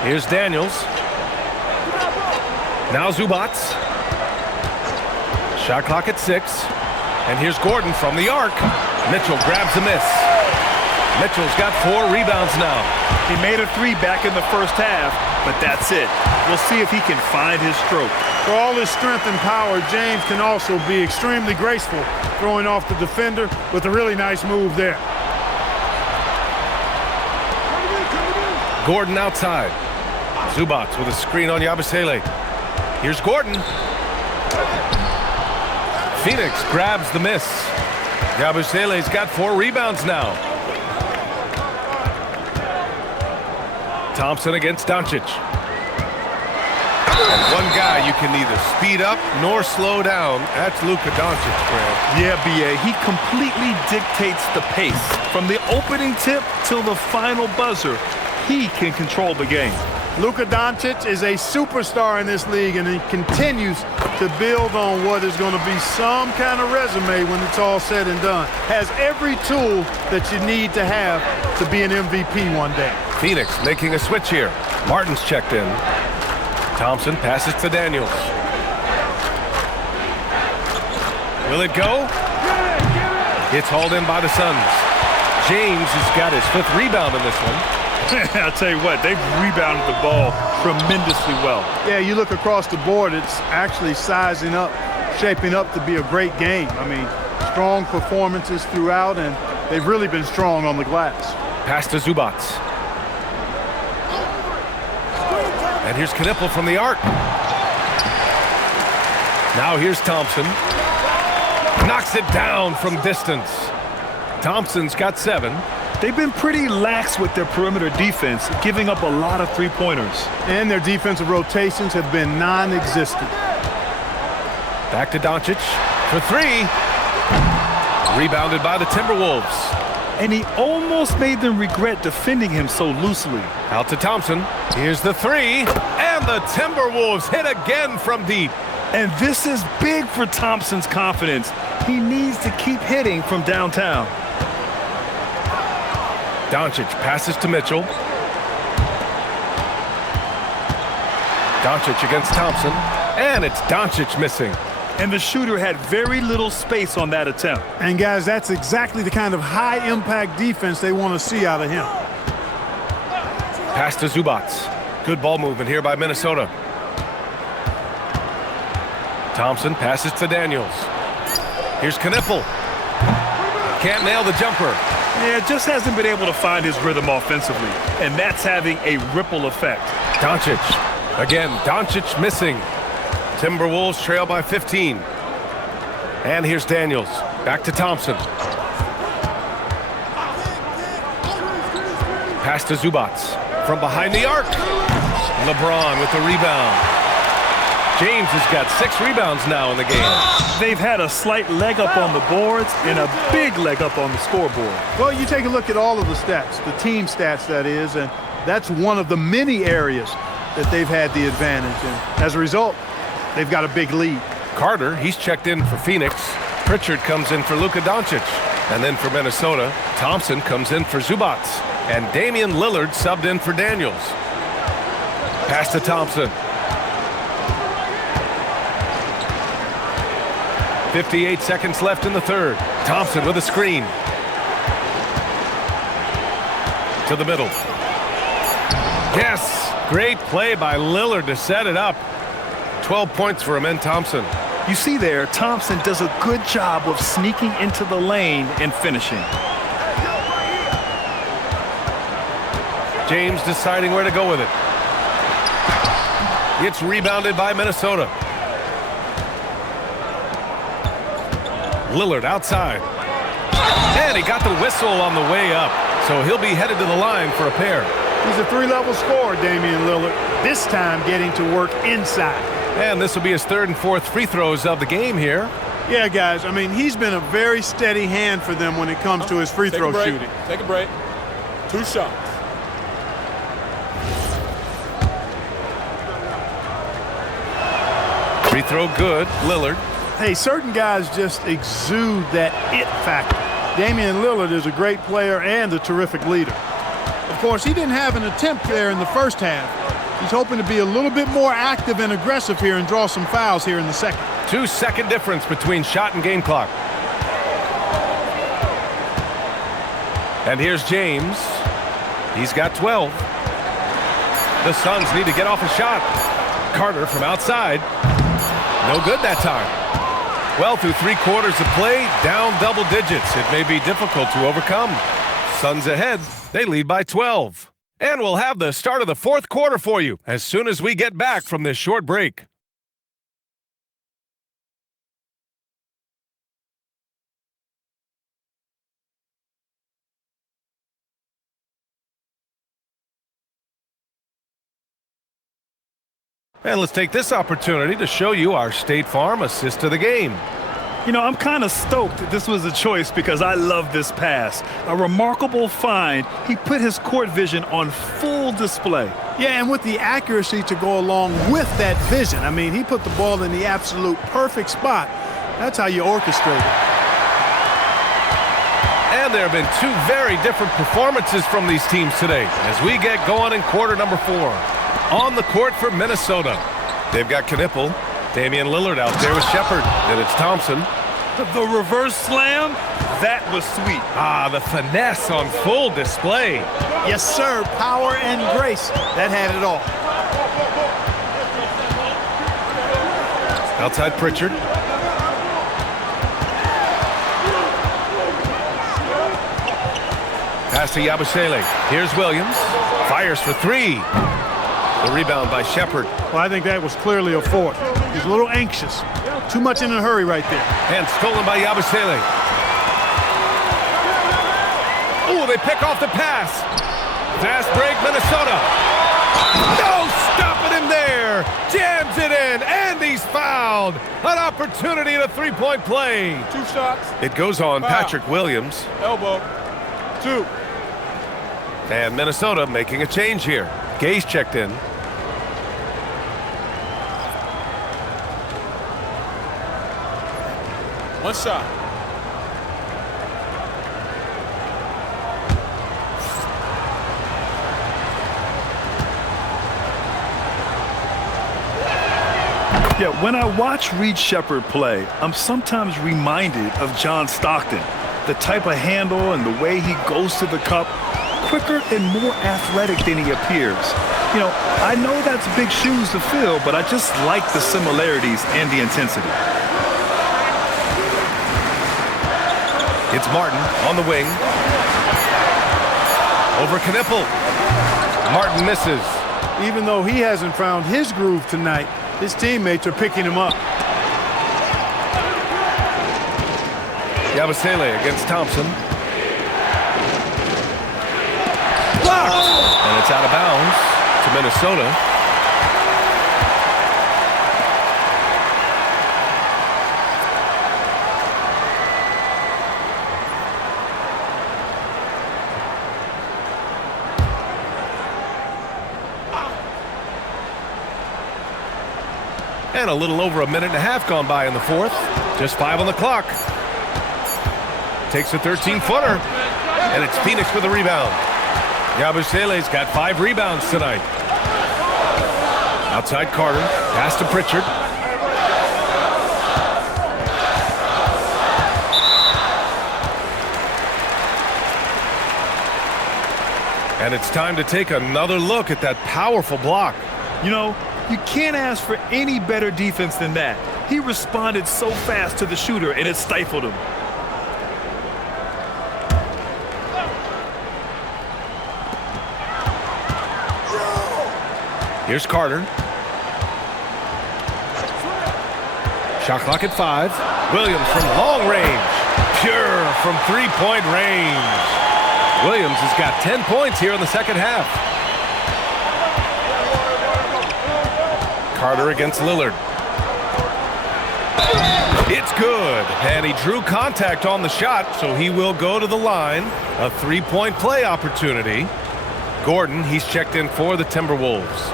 Here's Daniels. Now Zubac. Shot clock at 6. And here's Gordon from the arc. Mitchell grabs the miss. Mitchell's got 4 rebounds now. He made a 3 back in the first half, but that's it. We'll see if he can find his stroke. For all his strength and power, James can also be extremely graceful, throwing off the defender with a really nice move there. Gordon outside. Zubac with a screen on Yabusele. Here's Gordon. Phoenix grabs the miss. Yabusele's got 4 rebounds now. Thompson against Doncic. And one guy you can neither speed up nor slow down. That's Luka Doncic, Grant. Yeah, B.A., he completely dictates the pace. From the opening tip till the final buzzer, he can control the game. Luka Doncic is a superstar in this league, and he continues to build on what is going to be some kind of resume when it's all said and done. Has every tool that you need to have to be an MVP one day. Phoenix making a switch here. Martin's checked in. Thompson passes to Daniels. Will it go? It's hauled in by the Suns. James has got his 5th rebound in this one. I'll tell you what, they've rebounded the ball tremendously well. Yeah, you look across the board, it's actually sizing up, shaping up to be a great game. I mean, strong performances throughout, and they've really been strong on the glass. Pass to Zubac. And here's Knippel from the arc. Now here's Thompson. Knocks it down from distance. Thompson's got 7. They've been pretty lax with their perimeter defense, giving up a lot of three-pointers. And their defensive rotations have been non-existent. Back to Doncic for three. Rebounded by the Timberwolves. And he almost made them regret defending him so loosely. Out to Thompson. Here's the three. And the Timberwolves hit again from deep. And this is big for Thompson's confidence. He needs to keep hitting from downtown. Doncic passes to Mitchell. Doncic against Thompson. And it's Doncic missing. And the shooter had very little space on that attempt. And guys, that's exactly the kind of high-impact defense they want to see out of him. Pass to Zubac. Good ball movement here by Minnesota. Thompson passes to Daniels. Here's Knippel. Can't nail the jumper. Yeah, just hasn't been able to find his rhythm offensively. And that's having a ripple effect. Doncic. Again, Doncic missing. Timberwolves trail by 15. And here's Daniels. Back to Thompson. Pass to Zubac. From behind the arc. LeBron with the rebound. James has got 6 rebounds now in the game. They've had a slight leg up on the boards and a big leg up on the scoreboard. Well, you take a look at all of the stats, the team stats that is, and that's one of the many areas that they've had the advantage. And as a result, they've got a big lead. Carter, he's checked in for Phoenix. Pritchard comes in for Luka Doncic. And then for Minnesota, Thompson comes in for Zubac. And Damian Lillard subbed in for Daniels. Pass to Thompson. 58 seconds left in the third. Thompson with a screen. To the middle. Yes! Great play by Lillard to set it up. 12 points for him and Thompson. You see there, Thompson does a good job of sneaking into the lane and finishing. James deciding where to go with it. It's rebounded by Minnesota. Lillard outside. And he got the whistle on the way up. So he'll be headed to the line for a pair. He's a 3-level scorer, Damian Lillard. This time getting to work inside. And this will be his 3rd and 4th free throws of the game here. Yeah, guys, I mean, he's been a very steady hand for them when it comes to his free throw shooting. Take a break. 2 shots. Free throw good. Lillard. Hey, certain guys just exude that it factor. Damian Lillard is a great player and a terrific leader. Of course, he didn't have an attempt there in the first half. He's hoping to be a little bit more active and aggressive here and draw some fouls here in the second. 2-second difference between shot and game clock. And here's James. He's got 12. The Suns need to get off a shot. Carter from outside. No good that time. Well, through 3 quarters of play, down double digits. It may be difficult to overcome. Suns ahead. They lead by 12. And we'll have the start of the 4th quarter for you as soon as we get back from this short break. And let's take this opportunity to show you our State Farm assist to the game. You know, I'm kind of stoked that this was a choice because I love this pass. A remarkable find. He put his court vision on full display. Yeah, and with the accuracy to go along with that vision. I mean, he put the ball in the absolute perfect spot. That's how you orchestrate it. And there have been 2 very different performances from these teams today as we get going in quarter number 4. On the court for Minnesota, they've got Knippel. Damian Lillard out there with Shepard. Then it's Thompson. The reverse slam, that was sweet. Ah, the finesse on full display. Yes, sir. Power and grace. That had it all. Outside Pritchard. Pass to Yabusele. Here's Williams. Fires for 3. The rebound by Shepard. Well, I think that was clearly a fourth. He's a little anxious. Too much in a hurry right there. And stolen by Yabusele. Oh, they pick off the pass. Fast break, Minnesota. No stopping him there. Jams it in, and he's fouled. An opportunity at a three-point play. 2 shots. It goes on Foul. Patrick Williams. Elbow. 2. And Minnesota making a change here. Gay's checked in. One shot. Yeah, when I watch Reed Shepherd play, I'm sometimes reminded of John Stockton. The type of handle and the way he goes to the cup, quicker and more athletic than he appears. You know, I know that's big shoes to fill, but I just like the similarities and the intensity. It's Martin on the wing. Over Knipple. Martin misses. Even though he hasn't found his groove tonight, his teammates are picking him up. Yabusele against Thompson. Blocked! And it's out of bounds to Minnesota. And a little over a minute and a half gone by in the fourth. Just 5 on the clock. Takes a 13-footer. And it's Phoenix with a rebound. Yabusele's got 5 rebounds tonight. Outside Carter. Pass to Pritchard. And it's time to take another look at that powerful block. You know, you can't ask for any better defense than that. He responded so fast to the shooter, and it stifled him. Here's Carter. Shot clock at 5. Williams from long range. Pure from three-point range. Williams has got 10 points here in the second half. Carter against Lillard. It's good. And he drew contact on the shot, so he will go to the line. A three-point play opportunity. Gordon, he's checked in for the Timberwolves.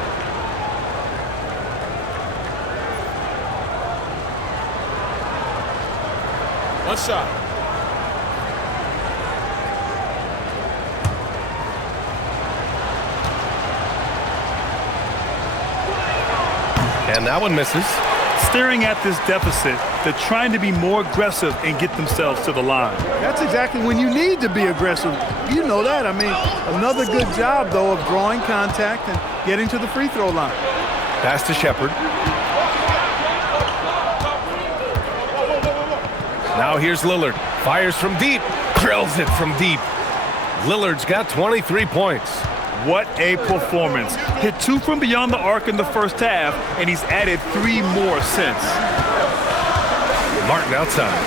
One shot. And that one misses. Staring at this deficit, they're trying to be more aggressive and get themselves to the line. That's exactly when you need to be aggressive. You know that. I mean, another good job, though, of drawing contact and getting to the free throw line. Pass to Shepherd. Now here's Lillard. Fires from deep. Drills it from deep. Lillard's got 23 points. What a performance. Hit 2 from beyond the arc in the first half, and he's added 3 more since. Martin outside.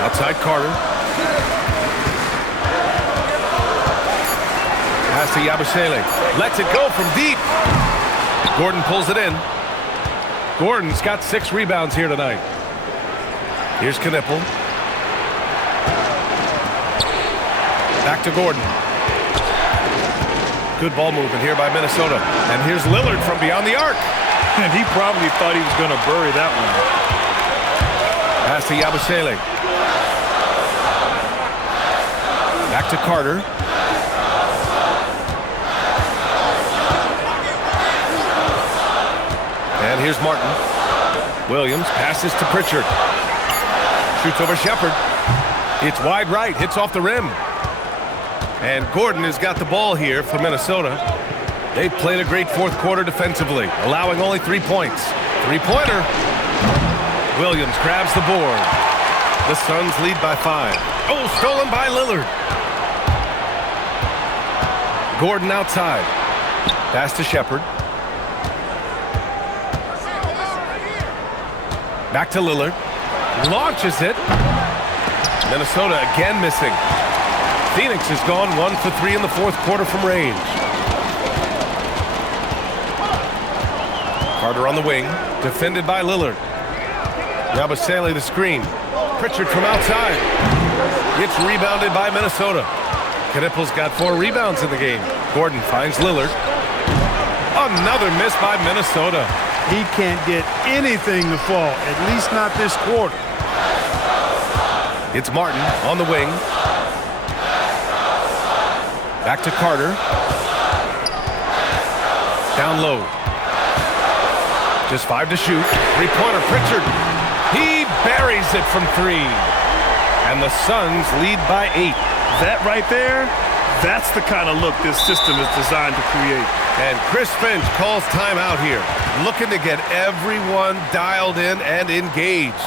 Outside Carter. Pass to Yabusele. Lets it go from deep. Gordon pulls it in. Gordon's got 6 rebounds here tonight. Here's Knipple. Back to Gordon. Good ball movement here by Minnesota. And here's Lillard from beyond the arc. And he probably thought he was going to bury that one. Pass to Yabusele. Back to Carter. And here's Martin. Williams passes to Pritchard. Shoots over Shepherd. It's wide right. Hits off the rim. And Gordon has got the ball here for Minnesota. They've played a great fourth quarter defensively, allowing only 3 points. Three-pointer. Williams grabs the board. The Suns lead by 5. Oh, stolen by Lillard. Gordon outside. Pass to Shepherd. Back to Lillard. Launches it. Minnesota again missing. Phoenix has gone 1 for 3 in the fourth quarter from range. Carter on the wing, defended by Lillard. Yabusele the screen. Pritchard from outside. Gets rebounded by Minnesota. Knippel's got 4 rebounds in the game. Gordon finds Lillard. Another miss by Minnesota. He can't get anything to fall, at least not this quarter. It's Martin on the wing. Back to Carter. Down low. Just 5 to shoot. Three-pointer, Pritchard. He buries it from 3. And the Suns lead by 8. That right there, that's the kind of look this system is designed to create. And Chris Finch calls timeout here, looking to get everyone dialed in and engaged.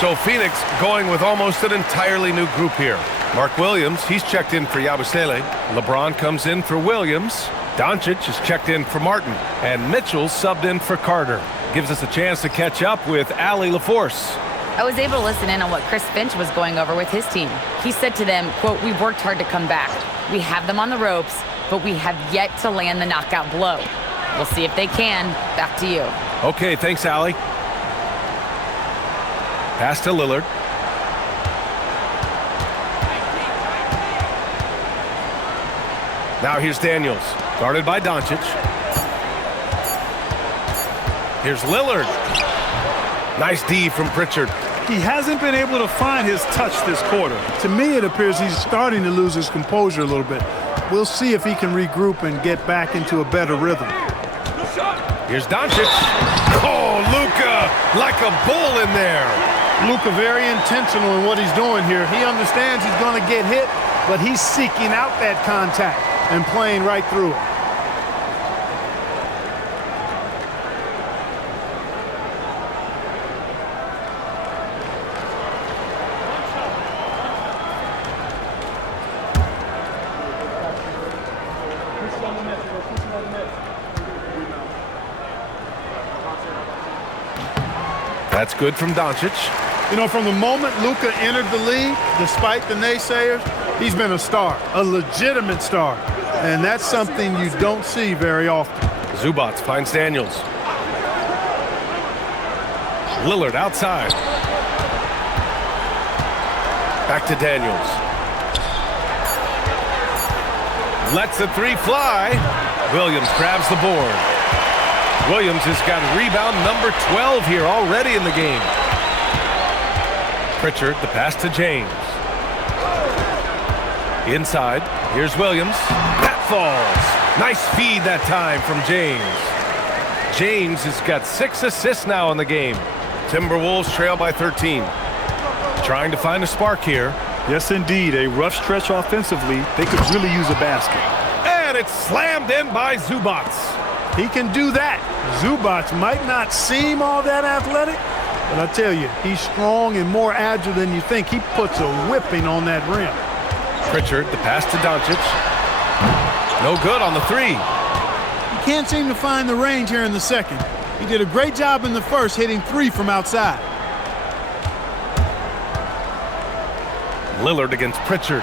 So Phoenix going with almost an entirely new group here. Mark Williams, he's checked in for Yabusele. LeBron comes in for Williams. Doncic is checked in for Martin. And Mitchell subbed in for Carter. Gives us a chance to catch up with Allie LaForce. I was able to listen in on what Chris Finch was going over with his team. He said to them, quote, "We've worked hard to come back. We have them on the ropes, but we have yet to land the knockout blow. We'll see if they can." Back to you. Okay, thanks, Allie. Pass to Lillard. Now here's Daniels, guarded by Doncic. Here's Lillard. Nice D from Pritchard. He hasn't been able to find his touch this quarter. To me, it appears he's starting to lose his composure a little bit. We'll see if he can regroup and get back into a better rhythm. Here's Doncic. Oh, Luka, like a bull in there. Luka very intentional in what he's doing here. He understands he's going to get hit, but he's seeking out that contact and playing right through it. That's good from Doncic. You know, from the moment Luka entered the league, despite the naysayers, he's been a star, a legitimate star. And that's something you don't see very often. Zubac finds Daniels. Lillard outside. Back to Daniels. Lets the 3 fly. Williams grabs the board. Williams has got rebound number 12 here already in the game. Pritchard, the pass to James. Inside, here's Williams. That falls. Nice feed that time from James. James has got 6 assists now in the game. Timberwolves trail by 13. Trying to find a spark here. Yes, indeed. A rough stretch offensively. They could really use a basket. And it's slammed in by Zubac. He can do that. Zubac might not seem all that athletic, but I tell you, he's strong and more agile than you think. He puts a whipping on that rim. Pritchard, the pass to Doncic. No good on the 3. He can't seem to find the range here in the second. He did a great job in the first, hitting 3 from outside. Lillard against Pritchard.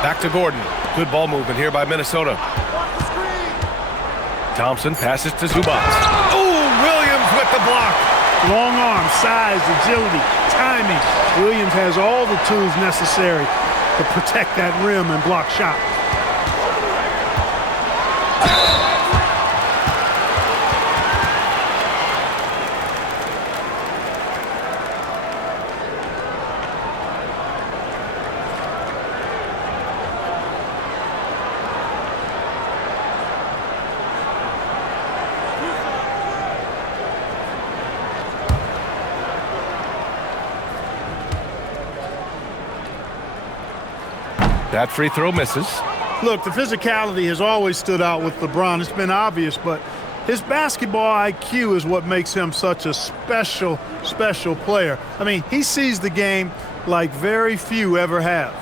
Back to Gordon. Good ball movement here by Minnesota. Thompson passes to Zubac. Oh, Williams with the block. Long arm, size, agility, timing. Williams has all the tools necessary to protect that rim and block shots. That free throw misses. Look, the physicality has always stood out with LeBron. It's been obvious, but his basketball IQ is what makes him such a special, special player. I mean, he sees the game like very few ever have.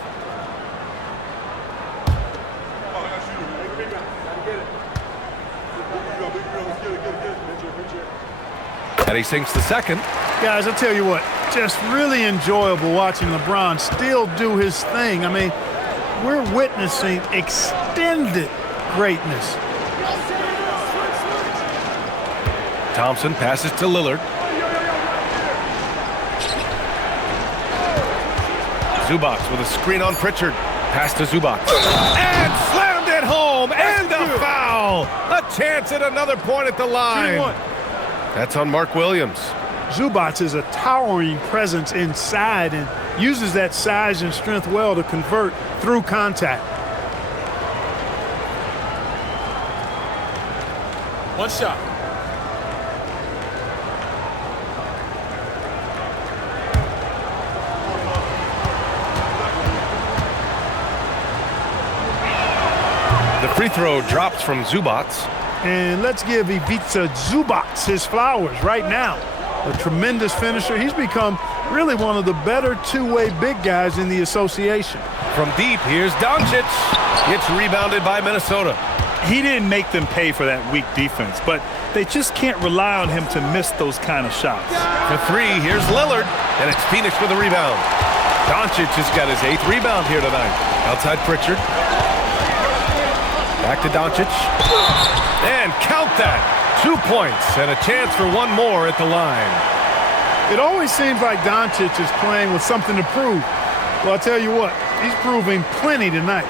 And he sinks the second. Guys, I'll tell you what, just really enjoyable watching LeBron still do his thing. I mean, we're witnessing extended greatness. Thompson passes to Lillard. Zubac with a screen on Pritchard. Pass to Zubac. And slammed it home. And a foul. A chance at another point at the line. That's on Mark Williams. Zubac is a towering presence inside and uses that size and strength well to convert through contact. One shot. The free throw drops from Zubac. And let's give Ivica Zubac his flowers right now. A tremendous finisher. He's become really one of the better two-way big guys in the association. From deep, here's Doncic. It's rebounded by Minnesota. He didn't make them pay for that weak defense, but they just can't rely on him to miss those kind of shots. For three, here's Lillard, and it's Phoenix with a rebound. Doncic has got his 8th rebound here tonight. Outside Pritchard. Back to Doncic. And count that. 2 points and a chance for one more at the line. It always seems like Doncic is playing with something to prove. Well, I'll tell you what, he's proving plenty tonight.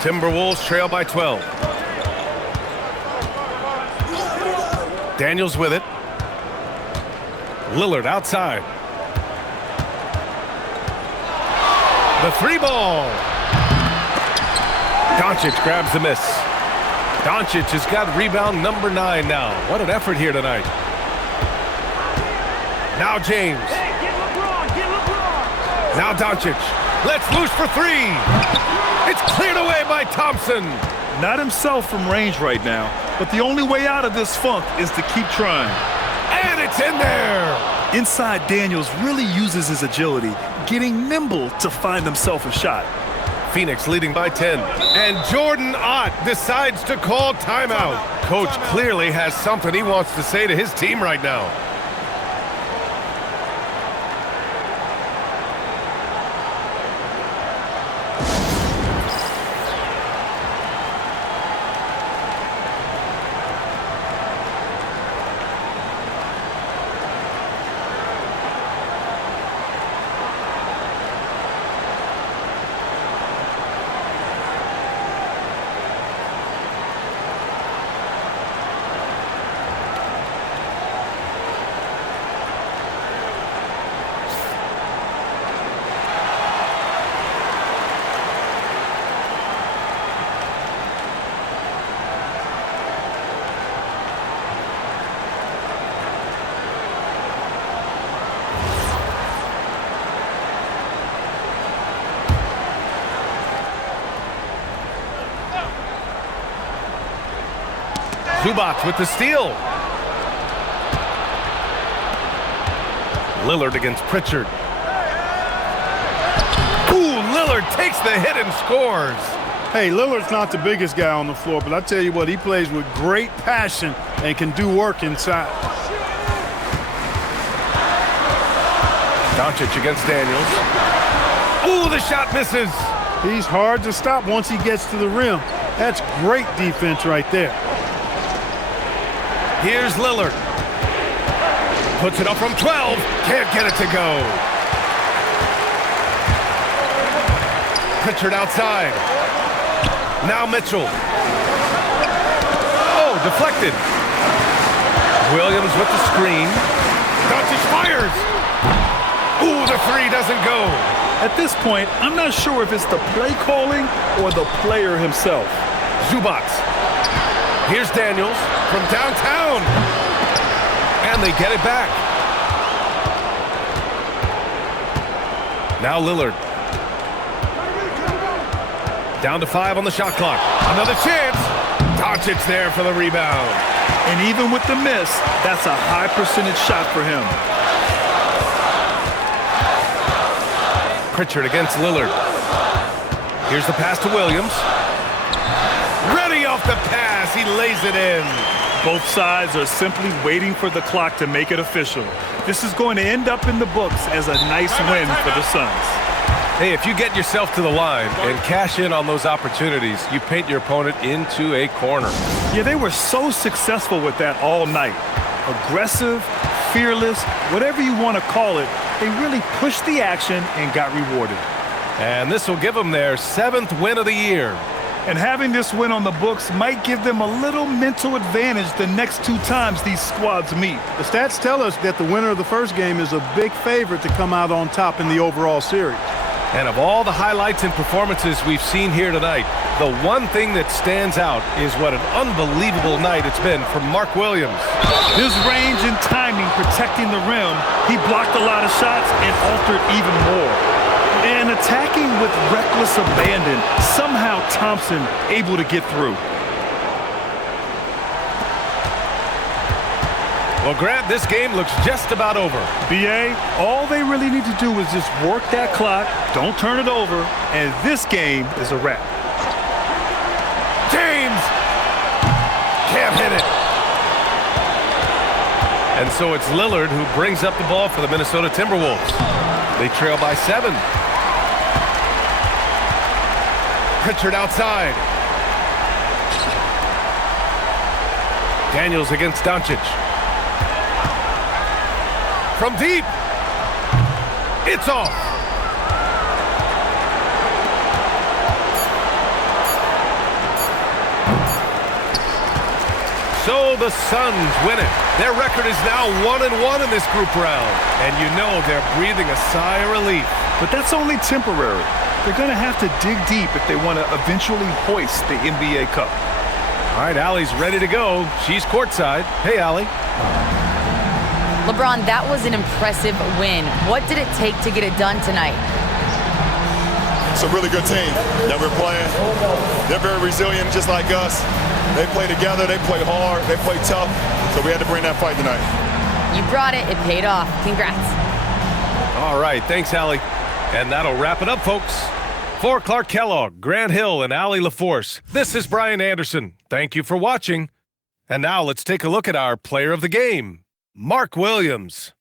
Timberwolves trail by 12. Daniels with it. Lillard outside. The three ball. Doncic grabs the miss. Doncic has got rebound number 9 now. What an effort here tonight. Now James. Now Doncic. Let's loose for 3. It's cleared away by Thompson. Not himself from range right now, but the only way out of this funk is to keep trying. And it's in there. Inside, Daniels really uses his agility, getting nimble to find himself a shot. Phoenix leading by 10. And Jordan Ott decides to call timeout. Coach clearly has something he wants to say to his team right now. Zubac with the steal. Lillard against Pritchard. Ooh, Lillard takes the hit and scores. Hey, Lillard's not the biggest guy on the floor, but I tell you what, he plays with great passion and can do work inside. Doncic against Daniels. Ooh, the shot misses. He's hard to stop once he gets to the rim. That's great defense right there. Here's Lillard. Puts it up from 12. Can't get it to go. Pritchard outside. Now Mitchell. Oh, deflected. Williams with the screen. Doncic fires. Ooh, the three doesn't go. At this point, I'm not sure if it's the play calling or the player himself. Zubac. Here's Daniels from downtown. And they get it back. Now Lillard. Down to 5 on the shot clock. Another chance. Doncic there for the rebound. And even with the miss, that's a high percentage shot for him. Pritchard against Lillard. Here's the pass to Williams. Ready off the pass. He lays it in. Both sides are simply waiting for the clock to make it official. This is going to end up in the books as a nice win for the Suns. Hey, if you get yourself to the line and cash in on those opportunities, you paint your opponent into a corner. Yeah, they were so successful with that all night. Aggressive, fearless, whatever you want to call it, they really pushed the action and got rewarded. And this will give them their 7th win of the year. And having this win on the books might give them a little mental advantage the next 2 times these squads meet. The stats tell us that the winner of the first game is a big favorite to come out on top in the overall series. And of all the highlights and performances we've seen here tonight, the one thing that stands out is what an unbelievable night it's been for Mark Williams. His range and timing protecting the rim, he blocked a lot of shots and altered even more. And attacking with reckless abandon, somehow Thompson able to get through. Well, Grant, this game looks just about over. BA, all they really need to do is just work that clock, don't turn it over, and this game is a wrap. James! Can't hit it. And so it's Lillard who brings up the ball for the Minnesota Timberwolves. They trail by 7. Pritchard outside. Daniels against Doncic. From deep. It's off. So the Suns win it. Their record is now 1-1 in this group round. And you know they're breathing a sigh of relief. But that's only temporary. They're going to have to dig deep if they want to eventually hoist the NBA Cup. All right, Allie's ready to go. She's courtside. Hey, Allie. LeBron, that was an impressive win. What did it take to get it done tonight? It's a really good team that we're playing. They're very resilient, just like us. They play together, they play hard, they play tough. So we had to bring that fight tonight. You brought it. It paid off. Congrats. All right, thanks, Allie. And that'll wrap it up, folks. For Clark Kellogg, Grant Hill, and Allie LaForce, this is Brian Anderson. Thank you for watching. And now let's take a look at our player of the game, Mark Williams.